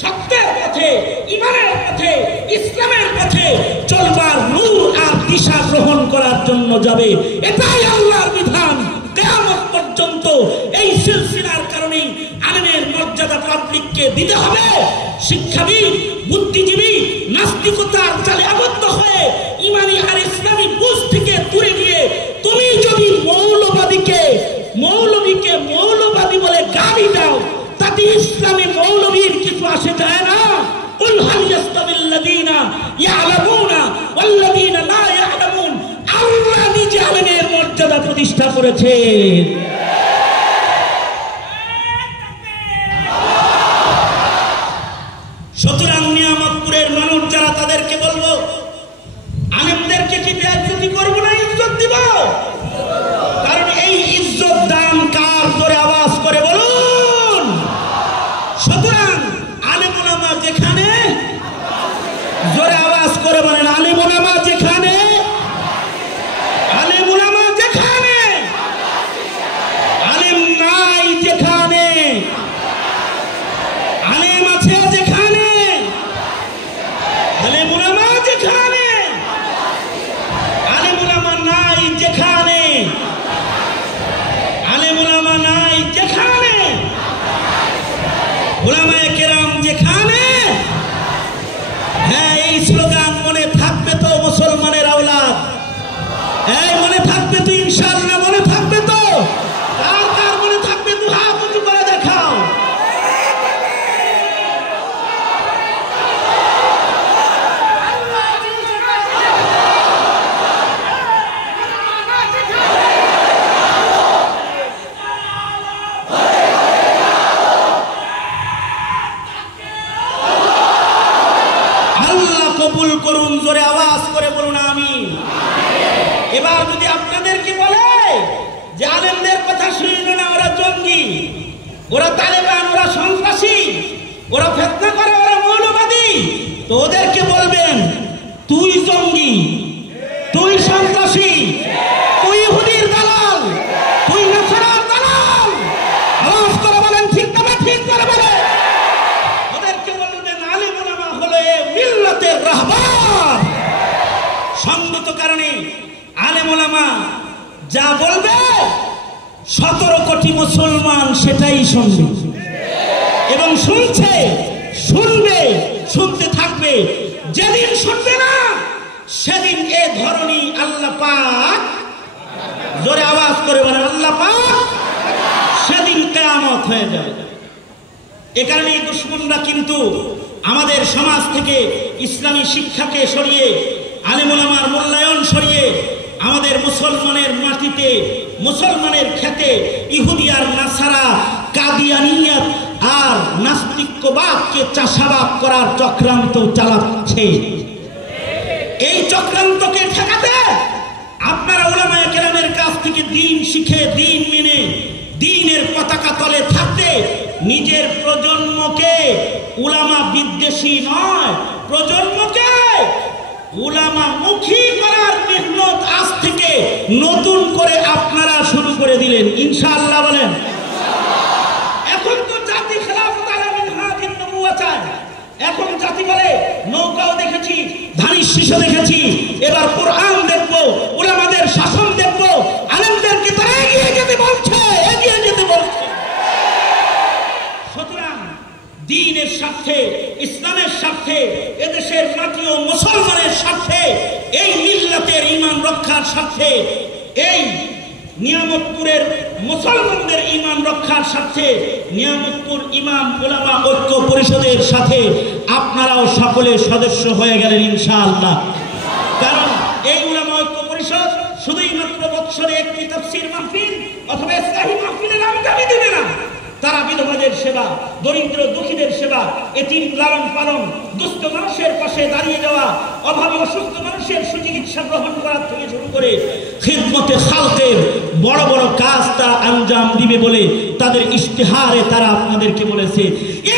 সত্যের পথে, ঈমানের পথে, ইসলামের পথে চলবার নূর আর দিশা গ্রহণ করার জন্য যাবে। এটাই আল্লাহর বিধান। কিয়ামত পর্যন্ত এই সিলসিলার কারণেই আলেমের মর্যাদা পাবলিককে দিতে হবে। শিক্ষাবিদ, বুদ্ধিজীবী নাস্তিকতার জালে আবদ্ধ হয়ে ঈমানী আর ইসলামী বুঝ থেকে দূরে গিয়ে তুমি যদি মৌলবাদীকে মৌলবাদী বলে গালি দাও, তাতে ইসলামী মৌলবীর কিছু আসে যায় না। কুল হাল ইয়াস্তাবিল্লাযীনা ইয়ালামুনা ওয়াল্লাযীনা লা ইয়ালামুন। আল্লাহ নিজে আলেমের মর্যাদা প্রতিষ্ঠা করেছেন। উলামায়ে কেরাম যেখানে, হ্যাঁ এই স্লোগান মনে থাকবে তো মুসলমানের আওলাদ, এই মনে থাকবে তো ইনশাআল্লাহ, মনে থাকবে তো? কার কার মনে থাকবে? দু হাত উঁচু করে দেখাও। আল্লাহ কবুল করুন, জোরে আওয়াজ করে বলুন আমিন। এবার যদি আপনাদেরকে বলে যে আলেমদের কথা শুনল না, ওরা জঙ্গি, ওরা তালেবান, ওরা সন্ত্রাসী, ওরা ফিতনা করে, ওরা মৌলবাদী, তো ওদেরকে বলবেন তুই জঙ্গি, তুই সন্ত্রাসী, তুই ইহুদির দালাল, তুই নাসারার দালাল। আওয়াজ করে বলেন ঠিক না ঠিক করে বলেন। ওদেরকে বলবেন আলেম ওলামা হলো এ মিল্লাতের রাহবার। সঙ্গত কারণে আলেম ওলামা যা বলবে 17 কোটি মুসলমান সেটাই শুনবে এবং শুনছে, শুনবে, শুনতে থাকবে। যেদিন শুনবে না সেদিন এ ধরনী আল্লাহ পাক, জোরে আওয়াজ করে বলেন আল্লাহ পাক, সেদিন কিয়ামত হয়ে যাবে। এ কারণে দুশমনরা কিন্তু আমাদের সমাজ থেকে ইসলামী শিক্ষাকে সরিয়ে, আলেম ওলামার মূল্যায়ন সরিয়ে আমাদের মুসলমানের মাটিতে, মুসলমানের খেতে ইহুদি আর নাসারা, কাদিয়ানিয়ত আর নাস্তিক্যবাদকে চাষাবাদ করার চক্রান্ত চালাচ্ছে। এই চক্রান্তকে ঠেকাতে আপনারা উলামায়ে কেরামের কাছ থেকে দ্বীন শিখে, দ্বীন মেনে, দ্বীনের পতাকা তলে থাকতে নিজের প্রজন্মকে উলামা বিদ্বেষী নয়, প্রজন্মকে উলামা মুখী করার মেহনত আজ থেকে নতুন করে আপনারা শুরু করে দিলেন ইনশাআল্লাহ বলেন। এখন তো জাতি খেলাফত আলা মিনহাজিন নবুওয়া চায়। এখন জাতি বলে নৌকাও দেখেছি, ধানের শীষও দেখেছি, এবার কোরআন দেখবো, উলামাদের শাসন দেখবো। আলেমদেরকে তারা এগিয়ে যেতে বলছে, এগিয়ে যেতে বলছে। সুতরাং দ্বীনের স্বার্থে, ইসলামের স্বার্থে, এদেশের মাটি ও মুসলমানের স্বার্থে, এই মিল্লাতের ঈমান রক্ষার স্বার্থে, এই নিয়ামতপুরের মুসলমানদের ঈমান রক্ষার স্বার্থে নিয়ামতপুর ইমাম উলামা ঐক্য পরিষদের সাথে আপনারাও সকলে সদস্য হয়ে গেলেন ইনশাআল্লাহ। কারণ এই উলামা ঐক্য পরিষদ শুধুই মাত্র বৎসরে একটি তাফসীর মাহফিল অথবা ইসলামী মাহফিলের আঙ্গামি দেবে না। তারা বিধবাদের সেবা, দরিদ্র দুঃখীদের সেবা, এতিম লালন পালন, দুস্থ মানুষের পাশে দাঁড়িয়ে যাওয়া, অভাবী অসুস্থ মানুষের সুচিকিৎসা গ্রহণ করার থেকে শুরু করে খিদমতে খালকের বড় বড় কাজ তারা আঞ্জাম দিবে বলে তাদের ইশতেহারে তারা আপনাদেরকে বলেছে।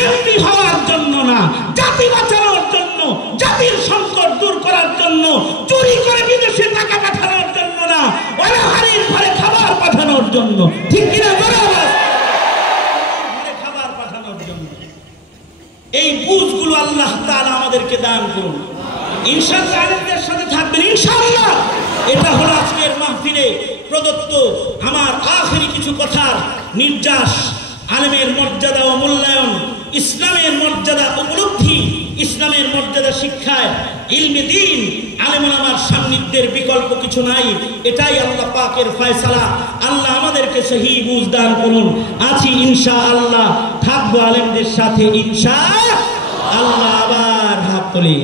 এমপি হওয়ার জন্য না, জাতি বাঁচানোর জন্য, জাতির সংকট দূর করার জন্য, চুরি করে বিদেশে টাকা পাঠানোর জন্য না, অনাহারের ঘরে খাবার পাঠানোর জন্য। ঠিক কিনা বরাবর? এই বুঝগুলো আল্লাহ তাআলা আমাদেরকে দান করুন। ইনশাআল্লাহ আলেমদের সাথে থাকবেন ইনশাআল্লাহ। এটা হলো আজকের মাহফিলে প্রদত্ত আমার আখেরি কিছু কথার নির্যাস। আলেমের মর্যাদা ও মূল্যায়ন, ইসলামের মর্যাদা উপলব্ধি, ইসলামের মর্যাদা শিক্ষায়, ইলমে দ্বীন, আলেম ওলামার সান্নিধ্যের বিকল্প কিছু নাই। এটাই আল্লাহ পাকের ফয়সালা। আল্লাহ আমাদেরকে সহি বুঝ দান করুন। আছি ইনশাআল্লাহ, থাকবো আলেমদের সাথে ইনশাআল্লাহ। আবার হাত তুলি।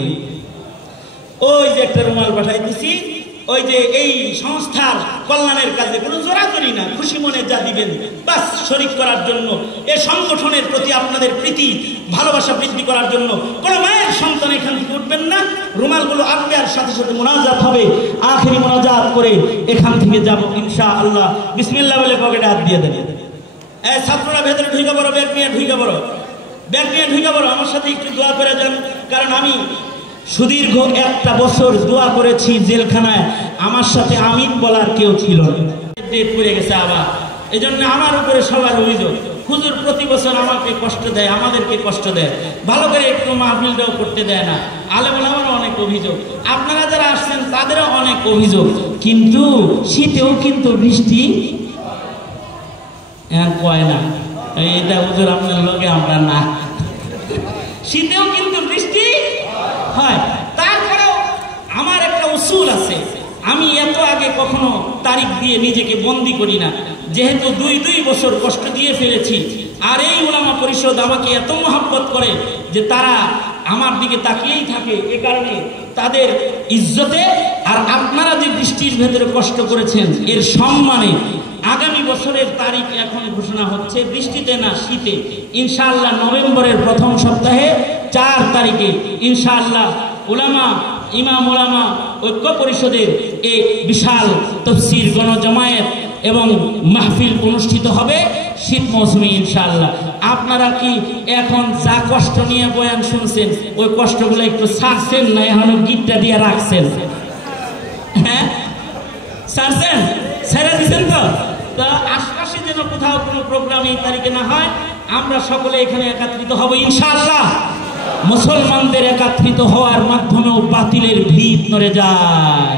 ওই যে একটা রুমাল পাঠাই দিছি, ওই যে এই সংস্থার কল্যাণের কাজে কোনো জোরাজোরি না, খুশি মনে যা দিবেন বাস শরীক করার জন্য, এ সংগঠনের প্রতি আপনাদের প্রীতি ভালোবাসা বৃদ্ধি করার জন্য। কোনো মায়ের সন্তান এখান থেকে উঠবেন না, রুমালগুলো আসবে আর সাথে সাথে মোনাজাত হবে। আখেরি মোনাজাত করে এখান থেকে যাব ইনশাআল্লাহ। বিসমিল্লাহ বলে পকেটে হাত দিয়ে দেন। ছাত্ররা ভেতরে ঢুকে পড়ো, ব্যাগ নিয়ে ঢুকে পড়ো, ব্যাগ নিয়ে ঢুকে পড়ো। আমার সাথে একটু দোয়া করে যান, কারণ আমি সুদীর্ঘ 1টা বছর দোয়া করেছি জেলখানায়, আমার সাথে আমিন বলার কেউ ছিল না। ডেট পড়ে গেছে আবার, এই জন্য আমার উপরে সবার অভিযোগ, হুজুর প্রতি বছর আমাকে কষ্ট দেয়, আমাদেরকে কষ্ট দেয়, ভালো করে একটু মাহফিলটাও করতে দেয় না। আলেম ওলামারও অনেক অভিযোগ, আপনারা যারা আসছেন তাদেরও অনেক অভিযোগ। কিন্তু শীতেও কিন্তু বৃষ্টি কয় না, এটা হুজুর আপনার লোকে আমরা না। শীতেও কিন্তু বৃষ্টি হয়। তারপরেও আমার একটা উসুল আছে, আমি এত আগে কখনো তারিখ দিয়ে নিজেকে বন্দি করি না, যেহেতু 2 বছর কষ্ট দিয়ে ফেলেছি। আর এই উলামা পরিষদ আমাকে এত মহব্বত করে যে তারা আমার দিকে তাকিয়েই থাকে, এ কারণে তাদের ইজ্জতে আর আপনারা যে বৃষ্টির ভেতরে কষ্ট করেছেন এর সম্মানে আগামী বছরের তারিখ এখন ঘোষণা হচ্ছে, বৃষ্টিতে না শীতে, ইনশাআল্লাহ নভেম্বরের প্রথম সপ্তাহে 4 তারিখে ইনশাআল্লাহ ইমাম উলামা ঐক্য পরিষদের এই বিশাল তাফসীর গণজমায়েত এবং মাহফিল অনুষ্ঠিত হবে শীত মৌসুমে ইনশাআল্লাহ। আপনারা কি এখন যা কষ্ট নিয়ে বয়ান শুনছেন ওই কষ্টগুলো একটু ছাড়ছেন না এখনো গিটটা দিয়ে রাখছেন? হ্যাঁ, ছাড়ছেন, ছেড়ে দিচ্ছেন তো? আশপাশে যেন কোথাও কোনো প্রোগ্রাম এই তারিখে না হয়, আমরা সকলে এখানে একত্রিত হব ইনশাআল্লাহ। মুসলমানদের একত্রিত হওয়ার মাধ্যমেও বাতিলের ভিত নড়ে যায়।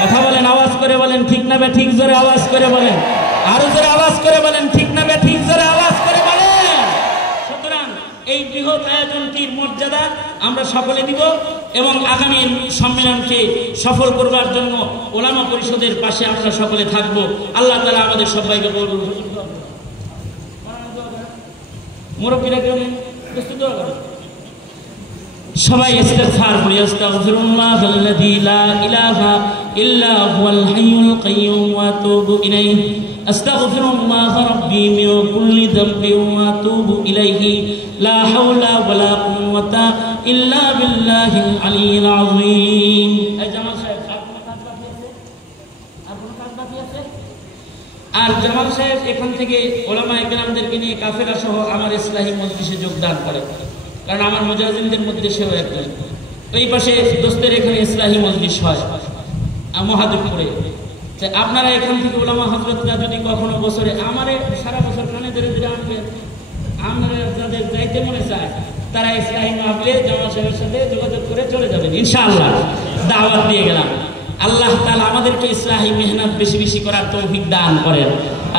কথা বলেন, আওয়াজ করে বলেন ঠিক না ঠিক, জোরে আওয়াজ করে বলেন, আরো জোরে আওয়াজ করে বলেন ঠিক না ঠিক, জোরে আওয়াজ করে বলেন। সুতরাং এই বৃহৎ আয়োজনটির মর্যাদা আমরা সকলে দিব এবং আগামী সম্মেলনকে সফল করবার জন্য উলামা পরিষদের পাশে আমরা সকলে থাকব। আল্লাহ তাআলা আমাদের সবাইকে বলুন, মুরব্বীরা কেউ প্রস্তুত হবে, সবাই ইস্তিগফার করি। আস্তাগফিরুল্লাহাল্লাযী লা ইলাহা ইল্লা হুয়াল হাইয়ুল কাইয়্যুম ওয়া আতুবু ইলাইহি আস্তাগফিরুল্লাহ রাব্বী মিন কুল্লি যামবিন ওয়া আতুবু ইলাইহি লা হাওলা ওয়ালা কুওয়াতা ইল্লা বিল্লাহিল আলিয়্যিল আযীম। এই জামাল সাহেব আর জামাল সাহেব এখান থেকে উলামায়ে কেরামদেরকে নিয়ে কাফেলা সহ আমার ইসলাহি মজলিসে যোগদান করে, কারণ আমার মুজাহিদিনদের মধ্যে সেও একজন। ওই পাশে দোস্তের এখানে ইসলাহি মজলিস হয় মহাদেবপুরে। আপনারা এখান থেকে উলামা হযরতরা যদি কখনো বছরে আমারে সারা বছর কানে ধরে ধরে আনবেন, আমরা যাদের যাইতে মনে চায় তারা ইসলাহি মাহফিলে জামাল সাহেবের সাথে যোগাযোগ করে চলে যাবেন ইনশাআল্লাহ। দাওয়াত দিয়ে গেলাম। আল্লাহ তাআলা আমাদেরকে ইসলাহি মেহনত বেশি বেশি করার তৌফিক দান করেন।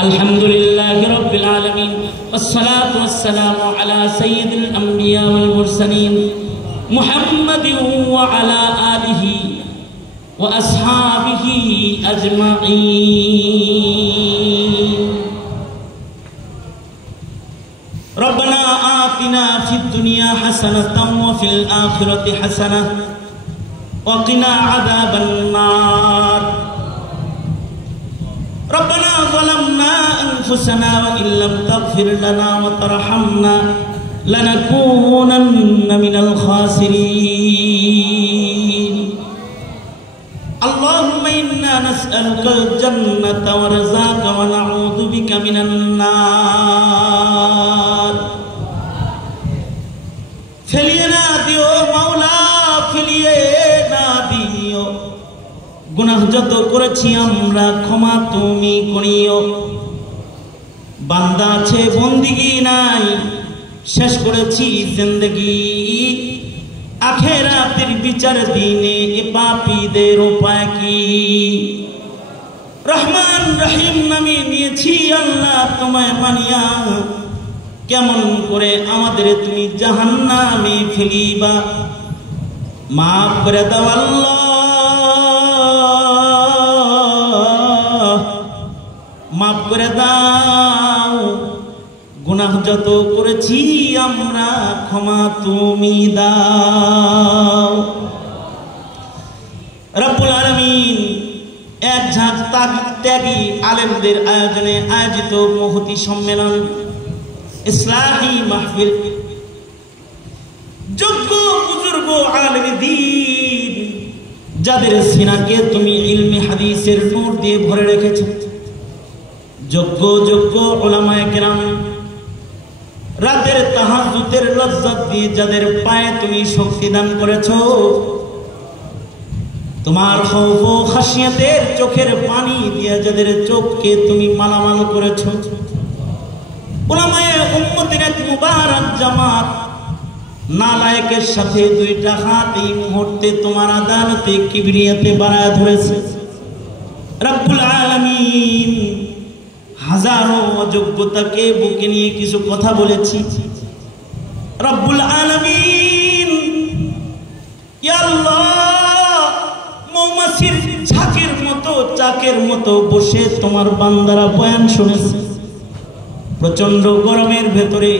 আলহামদুলিল্লাহি রাব্বিল আলামিন ওয়াসসালাতু ওয়াসসালামু আলা সাইয়্যিদিল আমবিয়া ওয়াল মুরসালিন মুহাম্মাদিন ওয়া আলা আলিহি ওয়া আসহাবিহি আজমাইন। রব্বানা আতিনা ফিদ দুনিয়া হাসানাতাও ওয়া ফিল আখিরাতি হাসানাহ ওয়া কিনা আযাবান নার। ربنا ظلمنا أنفسنا وإن لم تغفر لنا وترحمنا لنكونن من الخاسرين. اللهم إنا نسألك الجنة ورزاك ونعوذ بك من النار. ফেলিয়ে না দিও মাওলা, ফেলিয়ে না দিও। গুনাহ যত করেছি আমরা ক্ষমা তুমি করিও। বান্দা আছে বন্দিগি নাই, শেষ করেছি জিন্দেগি। আখিরাতের বিচার দিনে এ পাপীদের উপায় কি? রহমান রহিম নামে নিয়েছি আল্লাহ তোমায় মানিয়া, কেমন করে আমাদের তুমি জাহান্নামে ফেলিবা? মাফ করে দাও আল্লাহ, মাফ করে দাও। গুনাহ যত করেছি আমরা ক্ষমা তুমি দাও। রব্বুল আলামিন এক ঝাঁক ত্যাগী আলেমদের আয়োজনে আয়োজিত মহতি সম্মেলন ইসলাহি মাহফিল, যোগ্য বুজুর্গ আলেম দ্বীন যাদের সিনাকে তুমি ইলমে হাদিসের নূর দিয়ে ভরে রেখেছো, যোগ্য যোগ্য উলামায়ে কেরাম রাতের তাহাজ্জুদের লজ্জত দিয়ে যাদের পায়ে তুমি শক্তি দান করেছো, তোমার খৌফ ও খাশিয়াতের চোখের পানি দিয়ে যাদের চোখকে তুমি মালামাল করেছো, উলামায়ে উম্মতের এক মুবারক জামাত নালায়েকের সাথে দুইটা হাত এই মুহূর্তে তোমার আদালতে কিবরিয়াতে বাড়ায় ধরেছে। রব্বুল আলামিন হাজারো অযোগ্যতাকে বুকে নিয়ে কিছু কথা বলেছি, রব্বুল আলামিন ইয়া আল্লাহ মৌমাছির ঝাঁকের মতো চাকের মতো বসে তোমার বান্দারা বয়ান শুনেছে। প্রচন্ড গরমের ভেতরে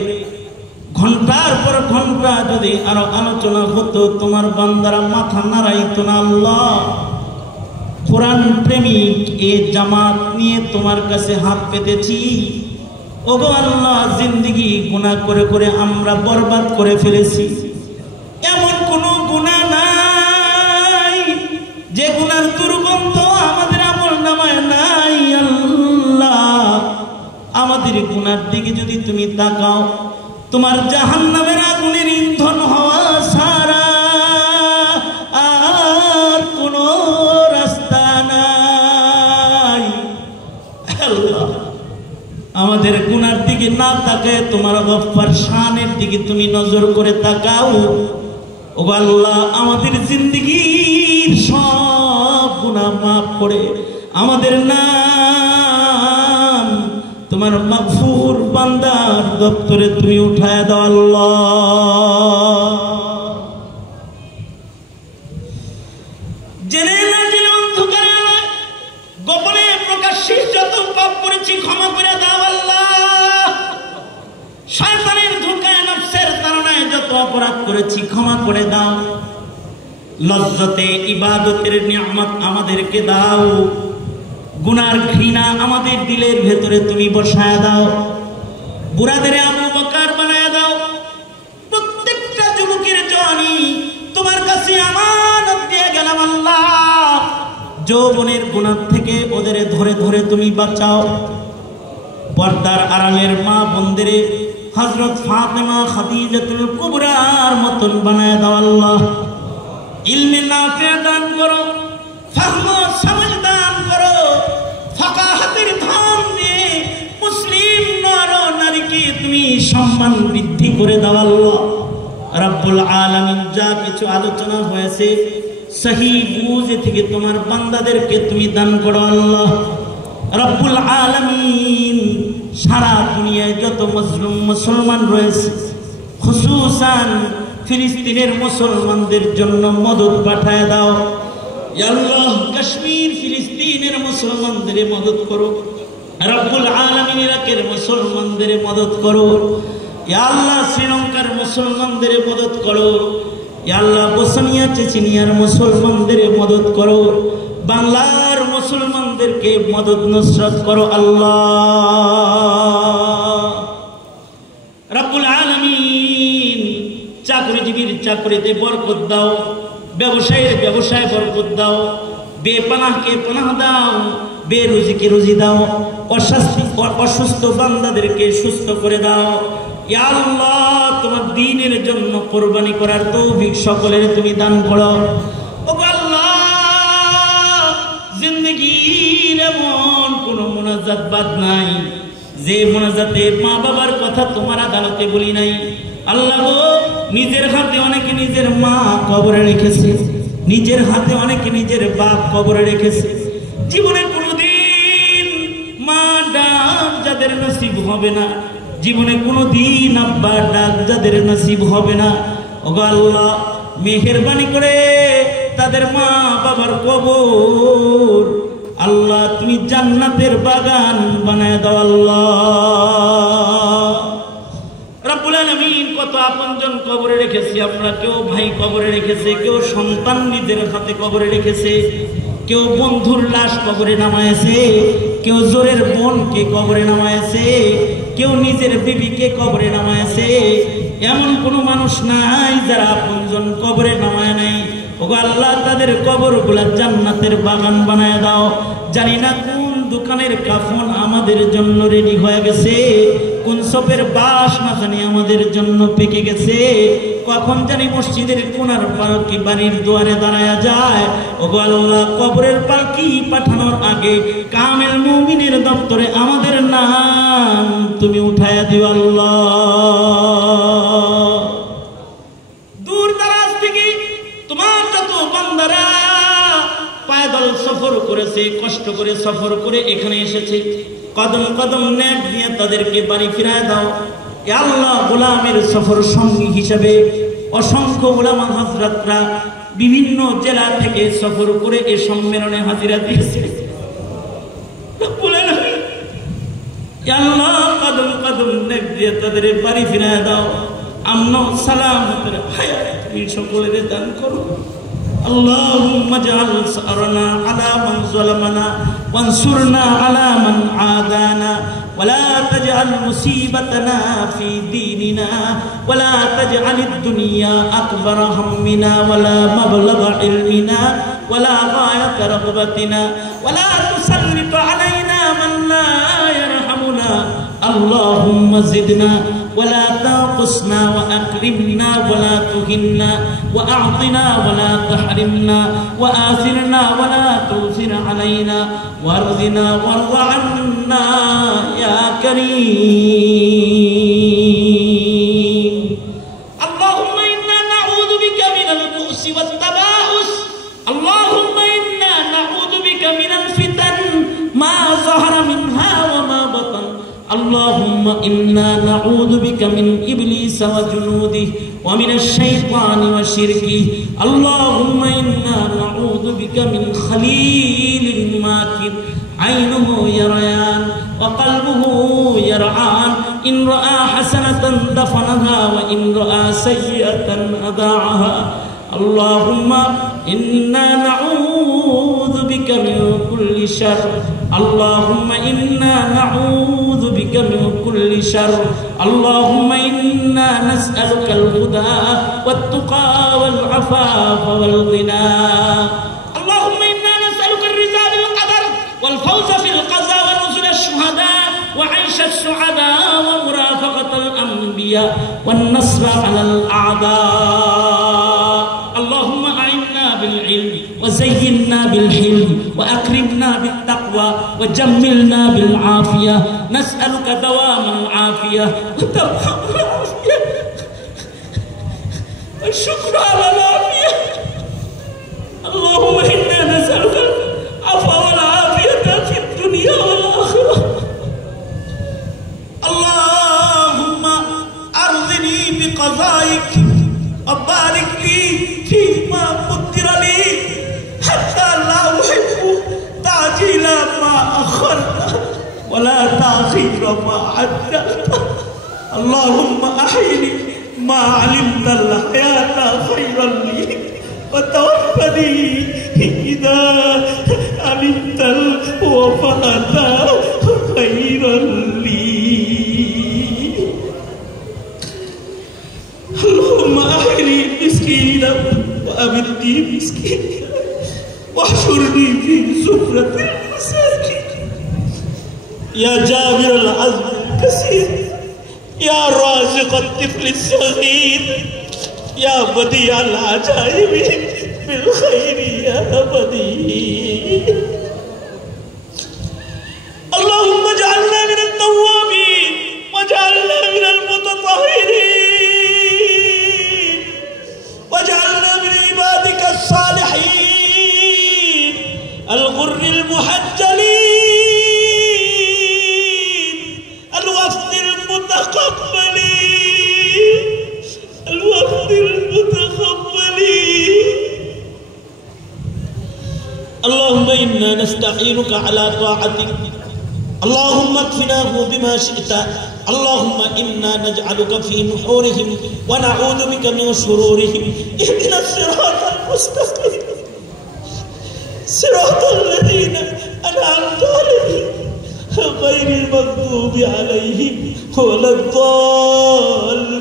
ঘন্টার পর ঘন্টা যদি আরো আলোচনা হতো তোমার বান্দারা মাথা নাড়াইতো না। আল্লাহ কোরআন প্রেমিক এ জামাত নিয়ে তোমার কাছে হাত পেতেছি। ওগো আল্লাহ জিন্দেগি গুনাহ করে করে আমরা বরবাদ করে ফেলেছি। এমন কোনো গুনাহ নাই যে গুনার দুর্গন্ধ আমাদের আমলনামায় নাই। আল্লাহ আমাদের গুনার দিকে যদি তুমি তাকাও, তোমার জাহান্নামের আগুনের ইন্ধন হওয়া ছাড়া আর কোনো রাস্তা নাই। আল্লাহ আমাদের গুনার দিকে না তাকায় তোমার গফফার শানের দিকে তুমি নজর করে তাকাও। ও আল্লাহ আমাদের জিন্দেগীর সব গুনাহ মাফ করে আমাদের নাম তোমার মাগফুর বান্দার দপ্তরে তুমি উঠায় দাও। আল্লাহ জেনে না জেনে অন্ধকারে গোপনে প্রকাশ্যে যত পাপ করেছি ক্ষমা করে দাও। আল্লাহ শয়তানের ধোঁকায় নফসের তাড়নায় যত অপরাধ করেছি ক্ষমা করে দাও। লজ্জতে ইবাদতের নিয়ামত আমাদেরকে দাও। গুনার ঘৃণা আমাদের দিলের ভেতরে তুমি বসায় দাও। বুড়াদের আবু বকর বানায় দাও। প্রত্যেকটা যুবকের জওয়ানি তোমার কাছে আমানত দিয়ে গেলাম। আল্লাহ যৌবনের গুনাহ থেকে ওদের ধরে ধরে তুমি বাঁচাও। পর্দার আড়ালের মা বোনদেরে হযরত ফাতেমা খাদিজাতুল কুবরার মতন বানায় দাও। আল্লাহ ইলমে নাফি দান করো, ফাহম সমঝ দান করো, ফাকাহাতের ধন দিয়ে মুসলিম নর নারীকে তুমি সম্মান বৃদ্ধি করে দাও। আল্লাহ রব্বুল আলামিন যা কিছু আলোচনা হয়েছে সহি বুঝে থেকে তোমার বান্দাদেরকে তুমি দান করো। আল্লাহ রব্বুল আলামিন সারা দুনিয়ায় যত মুসলিম মুসলমান রয়েছে খুসুসান ফিলিস্তিনের মুসলমানদের জন্য মদদ পাঠায় দাও। ইয়া আল্লাহ কাশ্মীর ফিলিস্তিনের মুসলমানদের মদদ করো। রব্বুল আলামিন ইরাকের মুসলমানদের মদদ করো। ইয়া আল্লাহ শ্রীলঙ্কার মুসলমানদের মদদ করো। ইয়া আল্লাহ বসনিয়া চেচনিয়ার মুসলমানদের মদদ করো। বাংলার মুসলমানদেরকে মদদ নসরত করো। আল্লাহ রব্বুল আলামিন চাকরিজীবীর চাকরিতে বরকত দাও, ব্যবসায়ীর ব্যবসায় বরকত দাও, বেপানাহকে পানাহ দাও, বেরুজিকে রুজি দাও, অসুস্থ বান্দাদেরকে সুস্থ করে দাও। ইয়া আল্লাহ তোমার দ্বীনের জন্য কোরবানি করার তৌফিক সকলের তুমি দান করো। ও আল্লাহ জিন্দেগীর এমন কোন মুনাজাত বাদ নাই যে মুনাজাতে মা বাবার কথা তোমার আদালতে বলি নাই। আল্লাহ গো নিজের হাতে অনেকে নিজের মা কবরে রেখেছে, নিজের হাতে অনেকে নিজের বাপ কবরে রেখেছে। জীবনে কোনোদিন মা ডাক যাদের নসিব হবে না, জীবনে কোনোদিন আব্বা ডাক যাদের নসিব হবে না, ওগো আল্লাহ মেহেরবানি করে তাদের মা বাবার কবর আল্লাহ তুমি জান্নাতের বাগান বানায় দাও। আল্লাহ রব্বুল আলামিন কত আপনজন কবরে রেখেছি আমরা, কেউ ভাই কবরে রেখেছে, কেউ সন্তান নিজের হাতে কবরে রেখেছে, কেউ বন্ধুর লাশ কবরে নামায়েছে, কেউ জোরের বোনকে কবরে নামায়েছে, কেউ নিজের বিবিকে কবরে নামায়েছে। এমন কোনো মানুষ নাই যারা আপনজন কবরে নামায় নাই। ওগো আল্লাহ তাদের কবরগুলা জান্নাতের বাগান বানায় দাও। জানি না কোন দোকানের কাফন আমাদের জন্য রেডি হয়ে গেছে, কোন সপের বাস না জানি আমাদের জন্য পেকে গেছে, কখন জানি মসজিদের কোনার পালকি বাড়ির দুয়ারে দাঁড়ায়া যায়। ওগো আল্লাহ কবরের পালকি পাঠানোর আগে কামেল মুমিনের দপ্তরে আমাদের নাম তুমি উঠায়া দিও। আল্লাহ দূর দারাজ থেকে তোমার যত বান্দারা পায়দল সফর করেছে, কষ্ট করে সফর করে এখানে এসেছে, কদম কদম নেট দিয়ে তাদেরকে বাড়ি ফিরায় দাও। এ আল্লাহ গোলামের সফর সঙ্গী হিসেবে অসংখ্য ওলামা হযরতরা বিভিন্ন জেলা থেকে সফর করে এই সম্মেলনে হাজিরা দিয়েছে। বলেন আল্লাহ কদম কদম নেক দিয়ে তাদের বাড়ি ফিরিয়ে দাও, আমন সালামতের হায়াত তুমি সকলের দান করো। اللهم اجعل ثأرنا على من ظلمنا وانصرنا على من عادانا ولا تجعل مصيبتنا في ديننا ولا تجعل الدنيا أكبر همنا ولا مبلغ علمنا ولا غاية رغبتنا ولا تسلط علينا من لا يرحمنا اللهم زدنا ولا تنقصنا وأكرمنا ولا تهنا وأعطنا ولا تحرمنا وآثرنا ولا تؤثر علينا وارضنا وارض عنا يا كريم. اللهم إنا نعوذ بك من البؤس والتباؤس. اللهم إنا نعوذ بك من الفتن ما ظهر منها وما بطن. اللهم إنا نعوذ بك من إبليس وجنوده ومن الشيطان وشركه. اللهم إنا نعوذ بك من خليل ماكر عينه يريان وقلبه يرعان إن رأى حسنة دفنها وإن رأى سيئة أذاعها. اللهم إنا نعوذ بك من كل شر. اللهم إنا نعوذ بك من كل شر. اللهم إنا نسألك الهدى والتقى والعفاف والغنى. اللهم إنا نسألك الرضا بالقدر والفوز في القضاء ونزل الشهداء وعيش السعداء ومرافقة الأنبياء والنصر على الأعداء. اللهم أعنا بالعلم وزينا بالحلم وأكرمنا بالتقوى وجملنا بالعافية. نسألك دوام العافية وتمام العافية والشكر على العافية. اللهم إنا نسألك العفو والعافية في الدنيا والآخرة. اللهم أرضني بقضائك وبارك لي فيما قدر لي حتى لا أحب تعجيل ما أخرت ولا تأخير ما عجلت. اللهم أحيني ما علمت الحياة خيرا لي وتوفني إذا علمت الوفاة خيرا لي. اللهم أحيني مسكينا وأمتني مسكينا واحشرني في زمرة المساكين. يا جابر العزم الكثير يا رازق الطفل الصغير يا بديع العجائب بالخير يا بديع. اللهم اجعلنا من التوابين واجعلنا من المتطهرين واجعلنا من عبادك الصالحين الغر المحجلين الوفد المتقبلين الوفد المتقبلين. اللهم إنا نستعينك على طاعتك. اللهم اكفناه بما شئت. اللهم إنا نجعلك في نحورهم ونعوذ بك من شرورهم. اهدنا الصراط المستقيم صراط الذين أنعمت عليهم غير المغضوب عليهم ولا الضالين.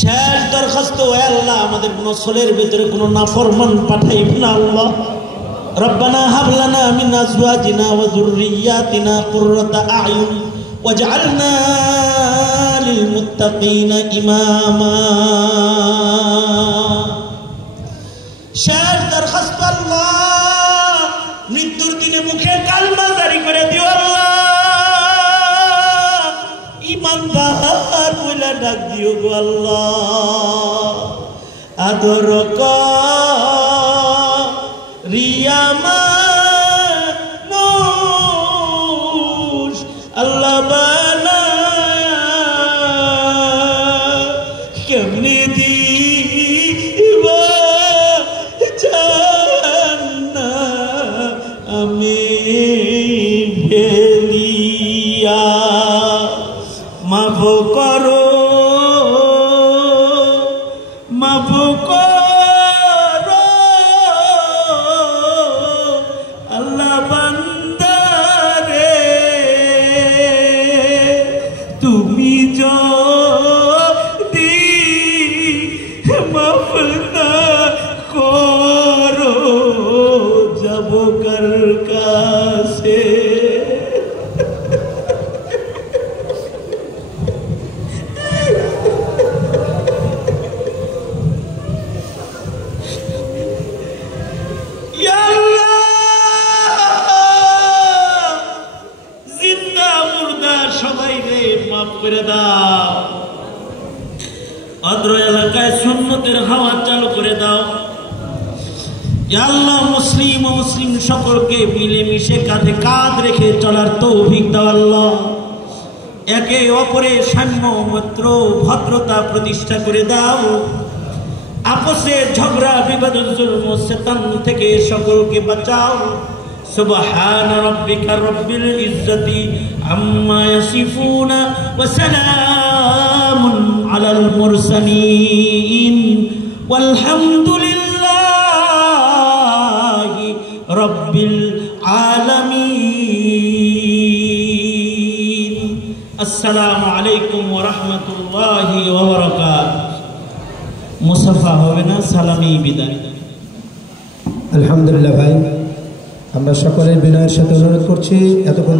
শেষ দরখাস্ত, হে আল্লাহ আমাদের কোন সোলের ভিতরে কোন নাফরমান পাঠাইবেন না আল্লাহ। রব্বানা হাব লানা মিন আজওয়াজিনা ওয়া যুররিয়াতিনা কুররাতা আ'য়ুন ওয়াজআলনা লিল মুত্তাকিনা ইমামা। শেষ দরখাস্ত আল্লাহ, মৃত্যুর দিনে মুখে কালমা জারি করে দিও আল্লাহ। ইমানদার বলে ডাক দিও গো আল্লাহ। আদর রিয়ামা রহমতের হাওয়া চালু করে দাও। ইয়া আল্লাহ, মুসলিম ও মুসলিম সকলকে মিলেমিশে কাঁধে কাঁধ রেখে চলার তৌফিক দাও আল্লাহ। একে অপরের সাম্য মৈত্র ভদ্রতা প্রতিষ্ঠা করে দাও। আপসের ঝগড়া বিবাদ জুলম শয়তান থেকে সকলকে বাঁচাও। সুবহান রাব্বিকা রব্বিল ইজ্জাতি আম্মা ইয়াসিফুনা ওয়া সালামুন আলাল মুরসালিন ওয়ালহামদুলিল্লাহি রব্বিল আলামিন। আসসালামু আলাইকুম ওয়া রাহমাতুল্লাহি ওয়া বারাকাতুহু। মুসাফা হবে না, সালামি বিদায়। আলহামদুলিল্লাহ ভাই, আমরা সকলের বিনয়ের সাথে অনুরোধ করছি এতক্ষণ